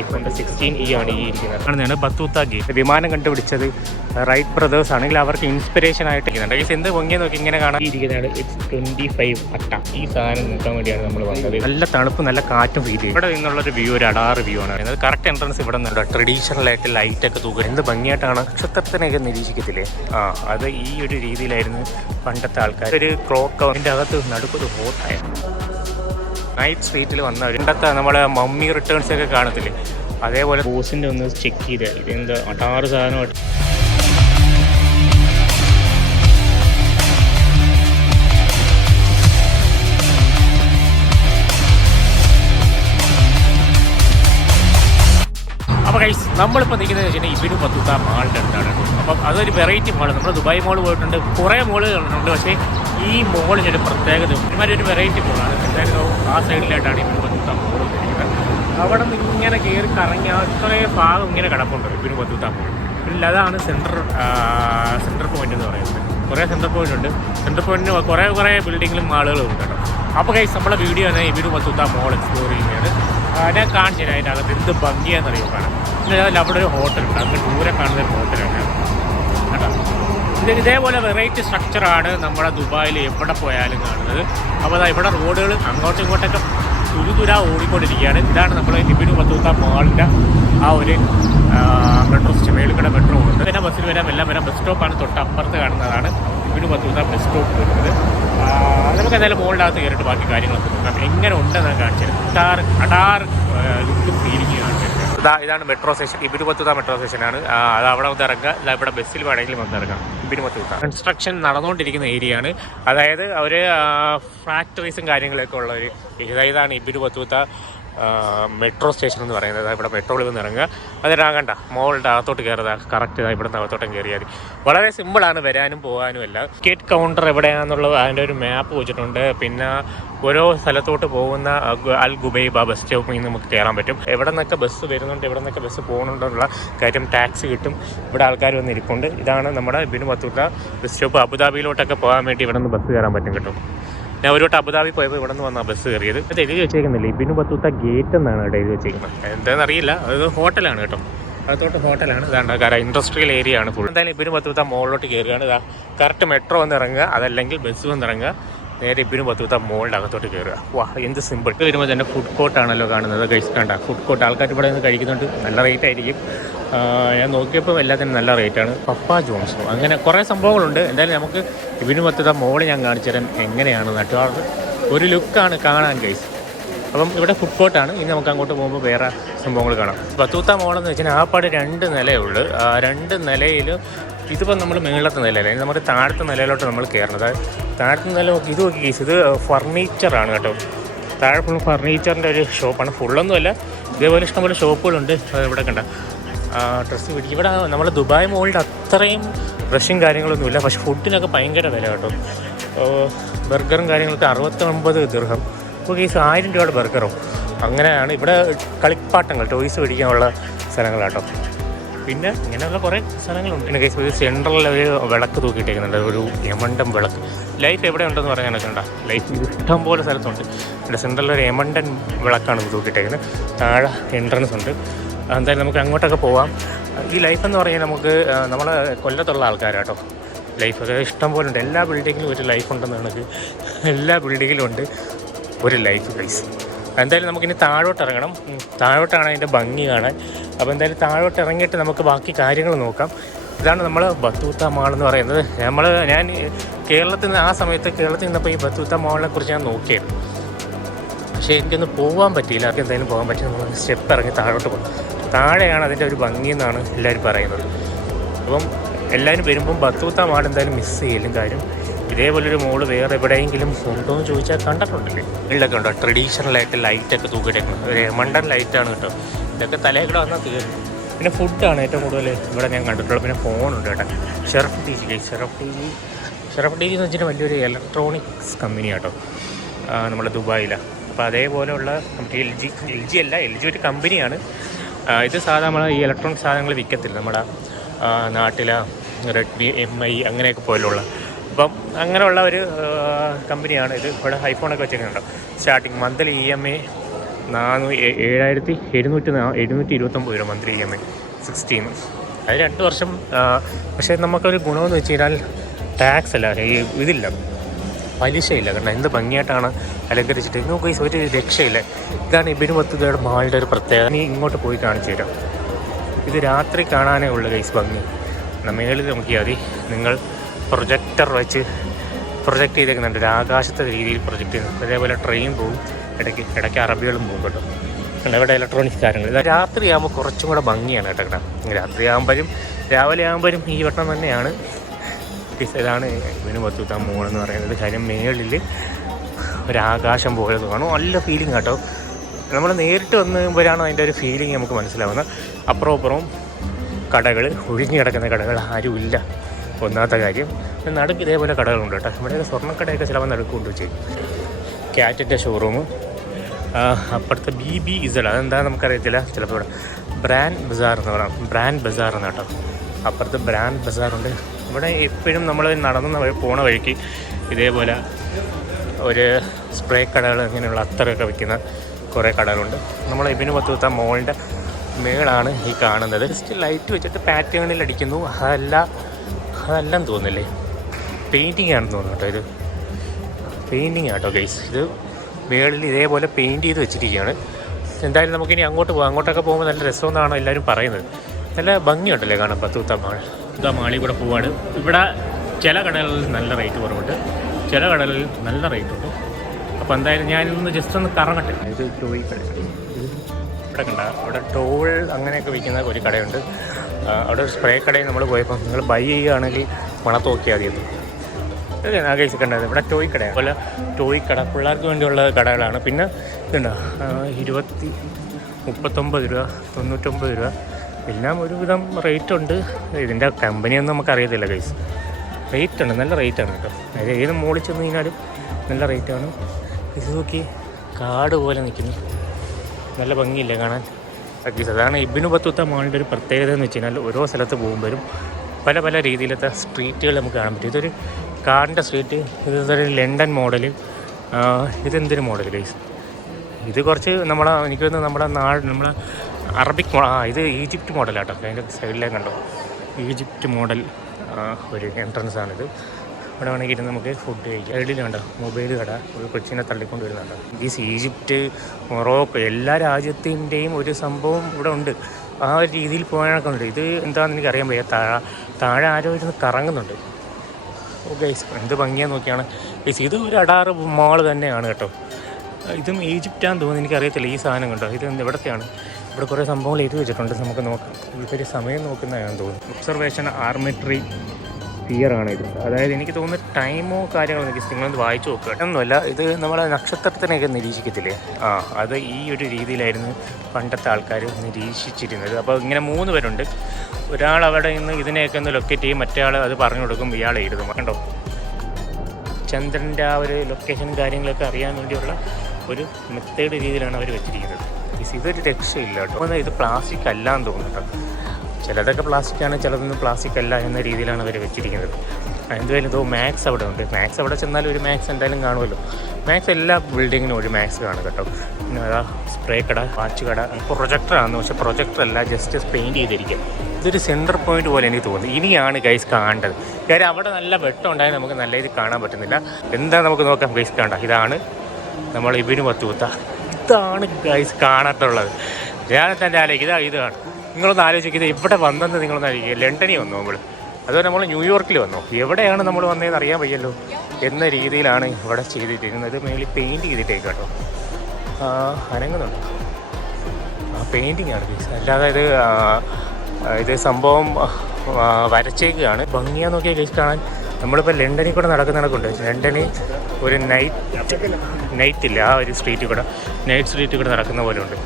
ഐഫോണിൻ്റെ 16e ആണ് ഈ ഇരിക്കുന്നത്. ആണ് ബത്തൂത്ത ഗേറ്റ്. വിമാനം കണ്ടുപിടിച്ചത് റൈറ്റ് ബ്രദേഴ്സ് ആണെങ്കിൽ അവർക്ക് ഇൻസ്പിറേഷൻ ആയിട്ട് ഇരിക്കുന്നുണ്ട്. ഈ എന്ത് ഭംഗിയെ നോക്കി ഇങ്ങനെ കാണാൻ ഇരിക്കുന്നതാണ്. ഇറ്റ്സ് 25 അട്ട. ഈ സാധനം നോക്കാൻ വേണ്ടിയാണ് നമ്മൾ വന്നത്. നല്ല തണുപ്പ്, നല്ല കാറ്റും ഫീൽ ചെയ്യും. ഇവിടെ നിന്നുള്ളൊരു വ്യൂ ഒരു അടാറ് വ്യൂ ആണ്. അത് കറക്റ്റ് എൻട്രൻസ് ഇവിടെ നിന്നുണ്ട്. ട്രഡീഷണൽ ആയിട്ട് ലൈറ്റ് ഒക്കെ തൂക്കുക. എന്ത് ഭംഗിയായിട്ടാണ് നക്ഷത്രത്തിനെയൊക്കെ നിരീക്ഷിക്കത്തില്ലേ. അത് ഈ ഒരു രീതിയിലായിരുന്നു പണ്ടത്തെ ആൾക്കാർ. ഒരു ക്ലോക്ക് അതിൻ്റെ അകത്ത് നടുക്കൊരു ഹോട്ടായ നൈറ്റ് സ്ട്രീറ്റിൽ വന്ന പണ്ടത്തെ നമ്മളെ മമ്മി റിട്ടേൺസ് ഒക്കെ കാണത്തില്ലേ, അതേപോലെ ബോസിൻ്റെ ഒന്ന് ചെക്ക് ചെയ്ത് ഇതെന്താ അടാറ് സാധനമായിട്ട്. അപ്പോൾ ഗൈസ് നമ്മളിപ്പോൾ നിൽക്കുന്നത് വെച്ചാൽ ഇബിനു ബത്തൂത്ത മാളിൻ്റെ അടുത്താണ്. അപ്പം അതൊരു വെറൈറ്റി മാൾ. നമ്മൾ ദുബായ് മോൾ പോയിട്ടുണ്ട്, കുറേ മോളുകളുണ്ട്. പക്ഷേ ഈ മോളിനൊരു പ്രത്യേകത, ഒരുമാതിരി ഒരു വെറൈറ്റി മോളാണ്. എന്തായാലും ആ സൈഡിലായിട്ടാണ് ഇബിനു ബത്തൂത്ത മോൾ ഇരിക്കുന്നത്. അവിടെ നിന്ന് ഇങ്ങനെ കയറി കറങ്ങി അത്രയും ഭാഗം ഇങ്ങനെ കിടപ്പുണ്ട് ഇബിനു ബത്തൂത്ത മോൾ. പിന്നെ അതാണ് സെൻട്രൽ പോയിന്റ് എന്ന് പറയുന്നത്. കുറേ സെൻട്രൽ പോയിന്റ് ഉണ്ട്. സെൻട്രൽ പോയിന്റിന് കുറേ ബിൽഡിങ്ങിലും മാളുകളും ഉണ്ട് കേട്ടോ. അപ്പോൾ ഗൈസ് നമ്മളെ വീഡിയോ ആണ് ഇബിനു ബത്തൂത്ത മോൾ എക്സ്പ്ലോർ ചെയ്യുന്നത്. ഞാൻ കാണിച്ചു തരാം അതിൻ്റെ അകത്ത് എന്ത് ഭംഗിയാണെന്നറിയോ കാണാൻ. പിന്നെ അവിടെ ഒരു ഹോട്ടലുണ്ട്, അങ്ങ് ദൂരെ കാണുന്ന ഒരു ഹോട്ടലുണ്ട് കേട്ടോ. ഇതേപോലെ വെറൈറ്റി സ്ട്രക്ചറാണ് നമ്മുടെ ദുബായിൽ എവിടെ പോയാലും കാണുന്നത്. അപ്പോൾ ഇവിടെ റോഡുകൾ അങ്ങോട്ടും ഇങ്ങോട്ടൊക്കെ തുരുതുരാ ഓടിക്കൊണ്ടിരിക്കുകയാണ്. ഇതാണ് നമ്മൾ ഇബിനു ബത്തൂത്ത മാളിൻ്റെ ആ ഒരു മെട്രോ സ്റ്റേഷൻ. മേലുക്കട മെട്രോ ഉണ്ട്. പിന്നെ ബസ്സിൽ വരാം, എല്ലാം വരാം. ബസ് സ്റ്റോപ്പാണ് തൊട്ടപ്പുറത്ത് കാണുന്നതാണ് ഇബിനു ബത്തൂത്ത ബസ് സ്റ്റോപ്പ് വരുന്നത്. നമുക്ക് എന്തായാലും മോളിൻ്റെ അകത്ത് കയറിയിട്ട് ബാക്കി കാര്യങ്ങളൊക്കെ നോക്കാം. എങ്ങനെ ഉണ്ടെന്ന് കാണിച്ചത് അടാർ ലുക്കും ഫീലിംഗ് കാണിച്ചത്. ഇതാണ് മെട്രോ സ്റ്റേഷൻ. ഇബിനു ബത്തൂത്ത മെട്രോ സ്റ്റേഷനാണ്. അത് അവിടെ വന്ന് ഇറങ്ങുക. ഇവിടെ ബസ്സിൽ വേണമെങ്കിലും വന്ന് ഇറങ്ങാം. ഇബിനു ബത്തൂത്ത കൺസ്ട്രക്ഷൻ നടന്നുകൊണ്ടിരിക്കുന്ന ഏരിയയാണ്. അതായത് അവർ ഫാക്ടറീസും കാര്യങ്ങളൊക്കെ ഉള്ള ഒരു ഏരിയ. ഇതാണ് ഇബിനു ബത്തൂത്ത മെട്രോ സ്റ്റേഷൻ എന്ന് പറയുന്നത്. ഇവിടെ മെട്രോയിൽ നിന്ന് ഇറങ്ങുക. അതിനാകണ്ട മോളുടെ അകത്തോട്ട് കയറുക. കറക്റ്റ് ഇവിടെ നിന്ന് അകത്തോട്ടും കയറിയാൽ വളരെ സിമ്പിളാണ് വരാനും പോകാനും എല്ലാം. ടിക്കറ്റ് കൗണ്ടർ എവിടെയാണെന്നുള്ളത് അതിൻ്റെ ഒരു മാപ്പ് വെച്ചിട്ടുണ്ട്. പിന്നെ ഓരോ സ്ഥലത്തോട്ട് പോകുന്ന അൽ ഗുബൈബ ബസ് സ്റ്റോപ്പിൽ നിന്ന് നമുക്ക് കയറാൻ പറ്റും. എവിടെ നിന്നൊക്കെ ബസ് വരുന്നുണ്ട്, എവിടെ നിന്നൊക്കെ ബസ് പോകുന്നുണ്ടെന്നുള്ള കാര്യം ടാക്സി കിട്ടും. ഇവിടെ ആൾക്കാർ വന്ന് ഇരിപ്പുണ്ട്. ഇതാണ് നമ്മുടെ ഇബിനു ബത്തൂത്ത ബസ് സ്റ്റോപ്പ്. അബുദാബിയിലോട്ടൊക്കെ പോകാൻ വേണ്ടി ഇവിടെ നിന്ന് ബസ് കയറാൻ പറ്റും കേട്ടോ. ഞാൻ ഒരു വട്ടം അബുദാബി പോയപ്പോൾ ഇവിടെ നിന്ന് വന്നാൽ ബസ് കയറിയത്. അത് എഴുതി വെച്ചേക്കുന്നില്ല, ഇബിനു ബത്തൂത്ത ഗേറ്റ് എന്നാണ് ഇവിടെ എഴുതി വെച്ചേക്കുന്നത്. എന്താണെന്ന് അറിയില്ല. അത് ഹോട്ടലാണ് കേട്ടോ. അകത്തോട്ട് ഹോട്ടലാണ്. ഇതാണ് കാരണം ഇൻഡസ്ട്രിയൽ ഏരിയ ആണ് ഫുൾ. എന്തായാലും ഇബിനു ബത്തൂത്ത മോളിലോട്ട് കയറുകയാണ്. ഇതാ കറക്റ്റ് മെട്രോ വന്ന് ഇറങ്ങുക, അതല്ലെങ്കിൽ ബസ് വന്ന് ഇറങ്ങുക, നേരെ ഇബിനു ബത്തൂത്ത മോളിൻ്റെ അകത്തോട്ട് കയറുക. വാ എന്ത് സിമ്പിൾ. വരുമ്പോൾ തന്നെ ഫുഡ് കോർട്ടാണല്ലോ കാണുന്നത്. കഴിച്ചിട്ടണ്ട ഫുഡ് കോർട്ട്. ആൾക്കാർ ഇവിടെ നിന്ന് കഴിക്കുന്നുണ്ട്. നല്ല റേറ്റ് ആയിരിക്കും. ഞാൻ നോക്കിയപ്പോൾ എല്ലാത്തിനും നല്ല റേറ്റാണ്. പപ്പ ജോൺസോ അങ്ങനെ കുറേ സംഭവങ്ങളുണ്ട്. എന്തായാലും നമുക്ക് ഇബിനു ബത്തൂത്ത മോള് ഞാൻ കാണിച്ചു തരാൻ എങ്ങനെയാണ് നട്ടുകാർക്ക് ഒരു ലുക്കാണ് കാണാൻ ഗൈസ്. അപ്പം ഇവിടെ ഫുഡ് കോർട്ടാണ്. ഇനി നമുക്ക് അങ്ങോട്ട് പോകുമ്പോൾ വേറെ സംഭവങ്ങൾ കാണാം. ബത്തൂത്ത മോളെന്ന് വെച്ചാൽ ആപ്പാട് 2 നിലയേ ഉള്ളൂ. 2 നിലയിൽ ഇതിപ്പോൾ നമ്മൾ മുകളിലത്തെ നിലയിലാണ്. നമ്മുടെ താഴത്തെ നിലയിലോട്ട് നമ്മൾ കയറുന്നത്. താഴത്തെ നില നോക്കി ഇത് നോക്കി ഗൈസ്. ഇത് ഫർണിച്ചറാണ് കേട്ടോ. താഴെ ഫുൾ ഫർണിച്ചറിൻ്റെ ഒരു ഷോപ്പാണ്. ഫുള്ളൊന്നുമല്ല, ഇതേപോലെ ഇഷ്ടംപോലെ ഷോപ്പുകളുണ്ട്. ഇവിടെ കണ്ട ഡ്രസ്സ് പിടിക്കും. ഇവിടെ നമ്മൾ ദുബായ് മോളിൻ്റെ അത്രയും റഷും കാര്യങ്ങളൊന്നുമില്ല. പക്ഷെ ഫുഡിനൊക്കെ ഭയങ്കര വില കേട്ടോ. ബർഗറും കാര്യങ്ങളൊക്കെ 69 ദിർഹം. ഇപ്പോൾ കേസ് 1000 രൂപയുടെ ബർഗറോ അങ്ങനെയാണ്. ഇവിടെ കളിപ്പാട്ടങ്ങൾ ടോയ്സ് പിടിക്കാനുള്ള സ്ഥലങ്ങളാട്ടോ. പിന്നെ ഇങ്ങനെയുള്ള കുറേ സ്ഥലങ്ങളുണ്ട്. പിന്നെ കേസ് ഒരു സെൻട്രലിൽ ഒരു വിളക്ക് തൂക്കിയിട്ടേക്കുന്നുണ്ട്. ഒരു യമണ്ടൻ വിളക്ക്. ലൈറ്റ് എവിടെ ഉണ്ടെന്ന് പറയാൻ കണ്ട. ലൈറ്റ് ഇഷ്ടം പോലെ സ്ഥലത്തുണ്ട്. ഇവിടെ സെൻട്രലിൽ ഒരു യമണ്ടൻ വിളക്കാണ് തൂക്കിയിട്ടേക്കുന്നത്. താഴെ എൻട്രൻസ് ഉണ്ട്. എന്തായാലും നമുക്ക് അങ്ങോട്ടൊക്കെ പോവാം. ഈ ലൈഫെന്ന് പറഞ്ഞാൽ നമുക്ക് നമ്മളെ കൊല്ലത്തുള്ള ആൾക്കാരാട്ടോ. ലൈഫൊക്കെ ഇഷ്ടം പോലെ ഉണ്ട്. എല്ലാ ബിൽഡിങ്ങിലും ഒരു ലൈഫ് ഉണ്ടെന്ന് നമുക്ക് എല്ലാ ബിൽഡിങ്ങിലും ഉണ്ട് ഒരു ലൈഫ് പ്ലേസ്. എന്തായാലും നമുക്കിനി താഴോട്ട് ഇറങ്ങണം. താഴോട്ടാണ് അതിൻ്റെ ഭംഗി കാണാൻ. അപ്പോൾ എന്തായാലും താഴോട്ട് ഇറങ്ങിയിട്ട് നമുക്ക് ബാക്കി കാര്യങ്ങൾ നോക്കാം. ഇതാണ് നമ്മൾ ബത്തൂത്ത മാൾ എന്ന് പറയുന്നത്. ഞാൻ കേരളത്തിൽ നിന്ന് ആ സമയത്ത് കേരളത്തിൽ നിന്നപ്പോൾ ഈ ബത്തൂത്ത മാളിനെ കുറിച്ച് ഞാൻ നോക്കിയായിരുന്നു. പക്ഷേ എനിക്കൊന്ന് പോകാൻ പറ്റിയില്ല. അവർക്ക് എന്തായാലും പോകാൻ പറ്റി. നമ്മൾ സ്റ്റെപ്പ് ഇറങ്ങി താഴോട്ട് പോകും. താഴെയാണ് അതിൻ്റെ ഒരു ഭംഗി എന്നാണ് എല്ലാവരും പറയുന്നത്. അപ്പം എല്ലാവരും വരുമ്പം ബത്തൂത്ത മാൾ എന്തായാലും മിസ് ചെയ്യലും കാര്യം. ഇതേപോലൊരു മോള് വേറെ എവിടെയെങ്കിലും ഉണ്ടോ എന്ന് ചോദിച്ചാൽ കണ്ടിട്ടുണ്ടല്ലേ. ഇതിലൊക്കെ ഉണ്ടോ ട്രഡീഷണലായിട്ട് ലൈറ്റൊക്കെ തൂക്കിയിട്ടേക്കുന്നത്. ഒരു മണ്ടൻ ലൈറ്റാണ് കേട്ടോ. ഇതൊക്കെ തലയിൽ കൂടെ വന്നാൽ തീരും. പിന്നെ ഫുഡാണ് ഏറ്റവും കൂടുതൽ ഇവിടെ ഞാൻ കണ്ടിട്ടുള്ളത്. പിന്നെ ഫോണുണ്ട് കേട്ടോ. ഷെറഫ് ടി വി എന്ന് വെച്ചിട്ട് വലിയൊരു ഇലക്ട്രോണിക്സ് കമ്പനി കേട്ടോ നമ്മുടെ ദുബായിലാണ്. അപ്പോൾ അതേപോലെയുള്ള നമുക്ക് എൽ ജി അല്ല, എൽ ജി ഒരു കമ്പനിയാണ്. ഇത് സാധാരണ നമ്മൾ ഈ ഇലക്ട്രോണിക് സാധനങ്ങൾ വിൽക്കത്തില്ല. നമ്മുടെ നാട്ടിലെ റെഡ്മി MI അങ്ങനെയൊക്കെ പോലുള്ള. അപ്പം അങ്ങനെയുള്ള ഒരു കമ്പനിയാണ് ഇത്. ഇവിടെ ഐഫോണൊക്കെ വെച്ചിട്ടുണ്ടോ. സ്റ്റാർട്ടിങ് മന്ത്ലി EMI 7,729 രൂപ മന്ത്ലി EMI 16. അത് 2 വർഷം. പക്ഷേ നമുക്കൊരു ഗുണമെന്ന് വെച്ച് കഴിഞ്ഞാൽ ടാക്സ് അല്ല, ഇതില്ല, പലിശയില്ല. കാരണം എന്ത് ഭംഗിയായിട്ടാണ് അലങ്കരിച്ചിട്ട് നമുക്ക് ഒരു രക്ഷയില്ല. ഇതാണ് ഇബിനു ബത്തൂത്തയുടെ മാളിൻ്റെ ഒരു പ്രത്യേകത. ഇനി ഇങ്ങോട്ട് പോയി കാണിച്ചു തരാം. ഇത് രാത്രി കാണാനേ ഉള്ള ഗൈസ് ഭംഗി. മേളിൽ നോക്കിയാൽ മതി, നിങ്ങൾ പ്രൊജക്ടർ വെച്ച് പ്രൊജക്റ്റ് ചെയ്തേക്കുന്നുണ്ട്, ഒരു ആകാശത്തെ രീതിയിൽ പ്രൊജക്റ്റ് ചെയ്യുന്നുണ്ട്. അതേപോലെ ട്രെയിൻ പോകും, ഇടയ്ക്ക് അറബികളും പോകും കേട്ടോ. ഇവിടെ ഇലക്ട്രോണിക്സ് കാര്യങ്ങൾ. ഇത് രാത്രിയാകുമ്പോൾ കുറച്ചും കൂടെ ഭംഗിയാണ് കേട്ടോ. രാത്രിയാകുമ്പോഴും രാവിലെ ആകുമ്പോഴും ഈ വട്ടം തന്നെയാണ്. ഇതാണ് ഇബിനു ബത്തൂത്ത മോൾ എന്ന് പറയുന്നത്. കാര്യം മേളിൽ ഒരാകാശം പോലെ തോന്നും, നല്ല ഫീലിംഗ് കേട്ടോ. നമ്മൾ നേരിട്ട് വന്നുമ്പോഴാണ് അതിൻ്റെ ഒരു ഫീലിംഗ് നമുക്ക് മനസ്സിലാവുന്നത്. അപ്പുറവും കടകൾ, ഒഴിഞ്ഞു കിടക്കുന്ന കടകൾ, ആരുമില്ല ഒന്നാമത്തെ കാര്യം. നടുക്ക് ഇതേപോലെ കടകളുണ്ട് കേട്ടോ. ഇവിടെ സ്വർണ്ണക്കടയൊക്കെ ചിലപ്പോൾ നടുക്ക് കൊണ്ടുവച്ച്. ക്യാറ്റിൻ്റെ ഷോറൂം, അപ്പുറത്തെ BBZ, അതെന്താണെന്ന് നമുക്കറിയത്തില്ല. ചിലപ്പോൾ ഇവിടെ ബ്രാൻഡ് ബസാർ എന്ന് പറയാം, ബ്രാൻഡ് ബസാർ എന്ന് കേട്ടോ. അപ്പുറത്ത് ബ്രാൻഡ് ബസാറുണ്ട്. ഇവിടെ എപ്പോഴും നമ്മൾ പോണ വഴിക്ക് ഇതേപോലെ ഒരു സ്പ്രേ കടകൾ, ഇങ്ങനെയുള്ള അത്തറൊക്കെ വിൽക്കുന്ന കുറേ കടകളുണ്ട്. നമ്മൾ ഇബിനു ബത്തൂത്ത മോളിൻ്റെ മേളാണ് ഈ കാണുന്നത്. ജസ്റ്റ് ലൈറ്റ് വെച്ചിട്ട് പാറ്റേണിൽ അടിക്കുന്നു. അതെല്ലാം തോന്നില്ലേ, പെയിൻറ്റിങ് ആണെന്ന് തോന്നുന്നു കേട്ടോ. ഇത് പെയിൻറ്റിങ് ആട്ടോ ഗൈസ്. ഇത് മേളിൽ ഇതേപോലെ പെയിൻറ്റ് ചെയ്ത് വെച്ചിരിക്കുകയാണ്. എന്തായാലും നമുക്കിനി അങ്ങോട്ടൊക്കെ പോകുമ്പോൾ നല്ല രസമെന്നാണ് എല്ലാവരും പറയുന്നത്. നല്ല ഭംഗിയുണ്ടല്ലേ കാണാൻ ബത്തൂത്ത മാൾ. മാളിൽ കൂടെ പോവാണ്. ഇവിടെ ചില കടകളിൽ നല്ല റേറ്റ് കുറവുണ്ട്, ചില കടകളിൽ നല്ല റേറ്റുണ്ട്. അപ്പോൾ എന്തായാലും ഞാനിന്ന് ജസ്റ്റ് ഒന്ന് കറങ്ങട്ടെ. ഇത് ടോയ് കട. ഇവിടെ കണ്ട, അവിടെ ടോൾ അങ്ങനെയൊക്കെ വിൽക്കുന്ന ഒരു കടയുണ്ട്. അവിടെ ഒരു സ്പ്രേ കടയിൽ നമ്മൾ പോയപ്പോൾ നിങ്ങൾ ബൈ ചെയ്യുകയാണെങ്കിൽ മണത്ത് നോക്കിയാൽ മതിയെന്ന്. അതെ നാഗേഷ് കണ്ടത്. ഇവിടെ ടോയ് കടയാണ്, അതുപോലെ ടോയ് കട പിള്ളേർക്ക് വേണ്ടിയുള്ള കടകളാണ്. പിന്നെ ഇതുണ്ടോ 39 രൂപ, 99 രൂപ, എല്ലാം ഒരുവിധം റേറ്റുണ്ട്. ഇതിൻ്റെ കമ്പനിയൊന്നും നമുക്കറിയത്തില്ല ഗൈസ്. റേറ്റുണ്ട്, നല്ല റേറ്റാണ് കേട്ടോ. അതായത് ഏത് മോളിൽ ചെന്ന് കഴിഞ്ഞാലും നല്ല റേറ്റാണ്. ഇത് നോക്കി കാട് പോലെ നിൽക്കുന്നു, നല്ല ഭംഗിയില്ലേ കാണാൻ. അതാണ് ഇബിനു ബത്തൂത്ത മാളിൻ്റെ ഒരു പ്രത്യേകത എന്ന് വെച്ച് കഴിഞ്ഞാൽ ഓരോ സ്ഥലത്ത് പോകുമ്പോഴും പല രീതിയിലത്തെ സ്ട്രീറ്റുകൾ നമുക്ക് കാണാൻ പറ്റും. ഇതൊരു കാടിൻ്റെ സ്ട്രീറ്റ്, ഇതൊരു ലണ്ടൻ മോഡൽ. ഇതെന്തൊരു മോഡൽ ഗൈസ്? ഇത് കുറച്ച് എനിക്ക് തോന്നുന്നു നമ്മളെ അറബിക് ഇത് ഈജിപ്റ്റ് മോഡലാട്ടോ. അതിൻ്റെ സൈഡിലേക്ക് കണ്ടോ, ഈജിപ്റ്റ് മോഡൽ ഒരു എൻട്രൻസ് ആണിത്. ഇവിടെ വേണമെങ്കിൽ നമുക്ക് ഫുഡ് കഴിക്കാം. സൈഡിൽ കണ്ടോ മൊബൈൽ കട, ഒരു കൊച്ചിനെ തള്ളിക്കൊണ്ട് വരുന്നുണ്ടോ. ഈജിപ്റ്റ്, മൊറോക്കോ, എല്ലാ രാജ്യത്തിൻ്റെയും ഒരു സംഭവം ഇവിടെ ഉണ്ട്. ആ ഒരു രീതിയിൽ പോകാനൊക്കെ ഉണ്ട്. ഇത് എന്താണെന്ന് എനിക്കറിയാൻ വയ്യ. താഴെ ആരോ ഇരുന്ന് കറങ്ങുന്നുണ്ട്. ഓക്കെ, എന്ത് ഭംഗിയാന്ന് നോക്കിയാണ് ഗൈസ്. ഇത് ഒരു അടാറ് മാൾ തന്നെയാണ് കേട്ടോ. ഇതും ഈജിപ്റ്റാന്ന് തോന്നുന്നു, എനിക്കറിയത്തില്ല. ഈ സാധനം കണ്ടോ, ഇത് എവിടത്തെയാണ്? ഇവിടെ കുറേ സംഭവങ്ങൾ എഴുതി വെച്ചിട്ടുണ്ട്, നമുക്ക് നോക്കാം. ഇതൊരു സമയം നോക്കുന്നതാണെന്ന് തോന്നുന്നു. ഒബ്സർവേഷൻ ആർമിട്രി ഫിയറാണ് ഇത്. അതായത് എനിക്ക് തോന്നുന്നു ടൈമോ കാര്യങ്ങളോ എനിക്ക് നിങ്ങളൊന്ന് വായിച്ചു നോക്കുക. ഒന്നുമല്ല, ഇത് നമ്മളെ നക്ഷത്രത്തിനെയൊക്കെ നിരീക്ഷിക്കത്തില്ലേ, അത് ഈ ഒരു രീതിയിലായിരുന്നു പണ്ടത്തെ ആൾക്കാർ നിരീക്ഷിച്ചിരുന്നത്. അപ്പോൾ ഇങ്ങനെ 3 പേരുണ്ട്. ഒരാൾ അവിടെ നിന്ന് ഇതിനെയൊക്കെ ഒന്ന് ലൊക്കേറ്റ് ചെയ്യും, മറ്റേ ആൾ അത് പറഞ്ഞു കൊടുക്കും, ഇയാളെ എഴുതും. കണ്ടോ, ചന്ദ്രൻ്റെ ആ ഒരു ലൊക്കേഷനും കാര്യങ്ങളൊക്കെ അറിയാൻ വേണ്ടിയുള്ള ഒരു മെത്തേഡ് രീതിയിലാണ് അവർ വെച്ചിരിക്കുന്നത്. ഇതൊരു രക്ഷയില്ല കേട്ടോ. ഇത് പ്ലാസ്റ്റിക് അല്ലാന്ന് തോന്നുന്നു കേട്ടോ. ചിലതൊക്കെ പ്ലാസ്റ്റിക്കാണ്, ചിലതൊന്നും പ്ലാസ്റ്റിക് അല്ല എന്ന രീതിയിലാണ് അവർ വെച്ചിരിക്കുന്നത്. എന്തായാലും ഇതോ മാക്സ് അവിടെ ഉണ്ട്. മാക്സ് അവിടെ ചെന്നാലും ഒരു മാക്സ് എന്തായാലും കാണുമല്ലോ. മാക്സ് എല്ലാ ബിൽഡിങ്ങിനും ഒരു മാക്സ് കാണും കേട്ടോ. പിന്നെ അതാ സ്പ്രേ കട, വാച്ച് കട, പ്രൊജക്ടറാണ്. പക്ഷേ പ്രൊജക്ടറല്ല, ജസ്റ്റ് പെയിൻറ്റ് ചെയ്തിരിക്കുക. ഇതൊരു സെൻറ്റർ പോയിന്റ് പോലെ എനിക്ക് തോന്നുന്നു. ഇനിയാണ് ഗൈസ് കാണേണ്ടത്. കാര്യം അവിടെ നല്ല വെട്ടം ഉണ്ടായാൽ നമുക്ക് നല്ല രീതിയിൽ കാണാൻ പറ്റുന്നില്ല. എന്താ നമുക്ക് നോക്കാം ഗൈസ്. കാണാം, ഇതാണ് നമ്മൾ ഇബിനു ബത്തൂത്ത. ഇതാണ് ഗൈസ് കാണാത്തുള്ളത്. ഞാൻ തന്നെ ആലോചിക്കുക, ഇതാണ്. നിങ്ങളൊന്ന് ആലോചിക്കുന്നത്, ഇവിടെ വന്നെന്ന് നിങ്ങളൊന്ന് ആലോചിക്കുക. ലണ്ടനിൽ വന്നു നമ്മൾ, അതുപോലെ നമ്മൾ ന്യൂയോർക്കിൽ വന്നു. എവിടെയാണ് നമ്മൾ വന്നതെന്ന് അറിയാൻ വയ്യല്ലോ എന്ന രീതിയിലാണ് ഇവിടെ ചെയ്തിട്ടിരുന്നത്. മേളിൽ പെയിൻറ്റ് ചെയ്തിട്ടേക്ക് കേട്ടോ. അനങ്ങുന്നുണ്ട്, പെയിൻറ്റിങ് ആണ് ഗൈസ്. അല്ലാതെ ഇത് സംഭവം വരച്ചേക്കാണ്. ഭംഗിയാന്ന് നോക്കിയാൽ ഗൈസ് കാണാൻ. നമ്മളിപ്പോൾ ലണ്ടനിൽ കൂടെ നടക്കുന്നുണ്ട്. ലണ്ടനിൽ ഒരു നൈറ്റില്ല, ആ ഒരു സ്ട്രീറ്റിൽ കൂടെ, നൈറ്റ് സ്ട്രീറ്റിൽ കൂടെ നടക്കുന്ന പോലെ ഉണ്ട്.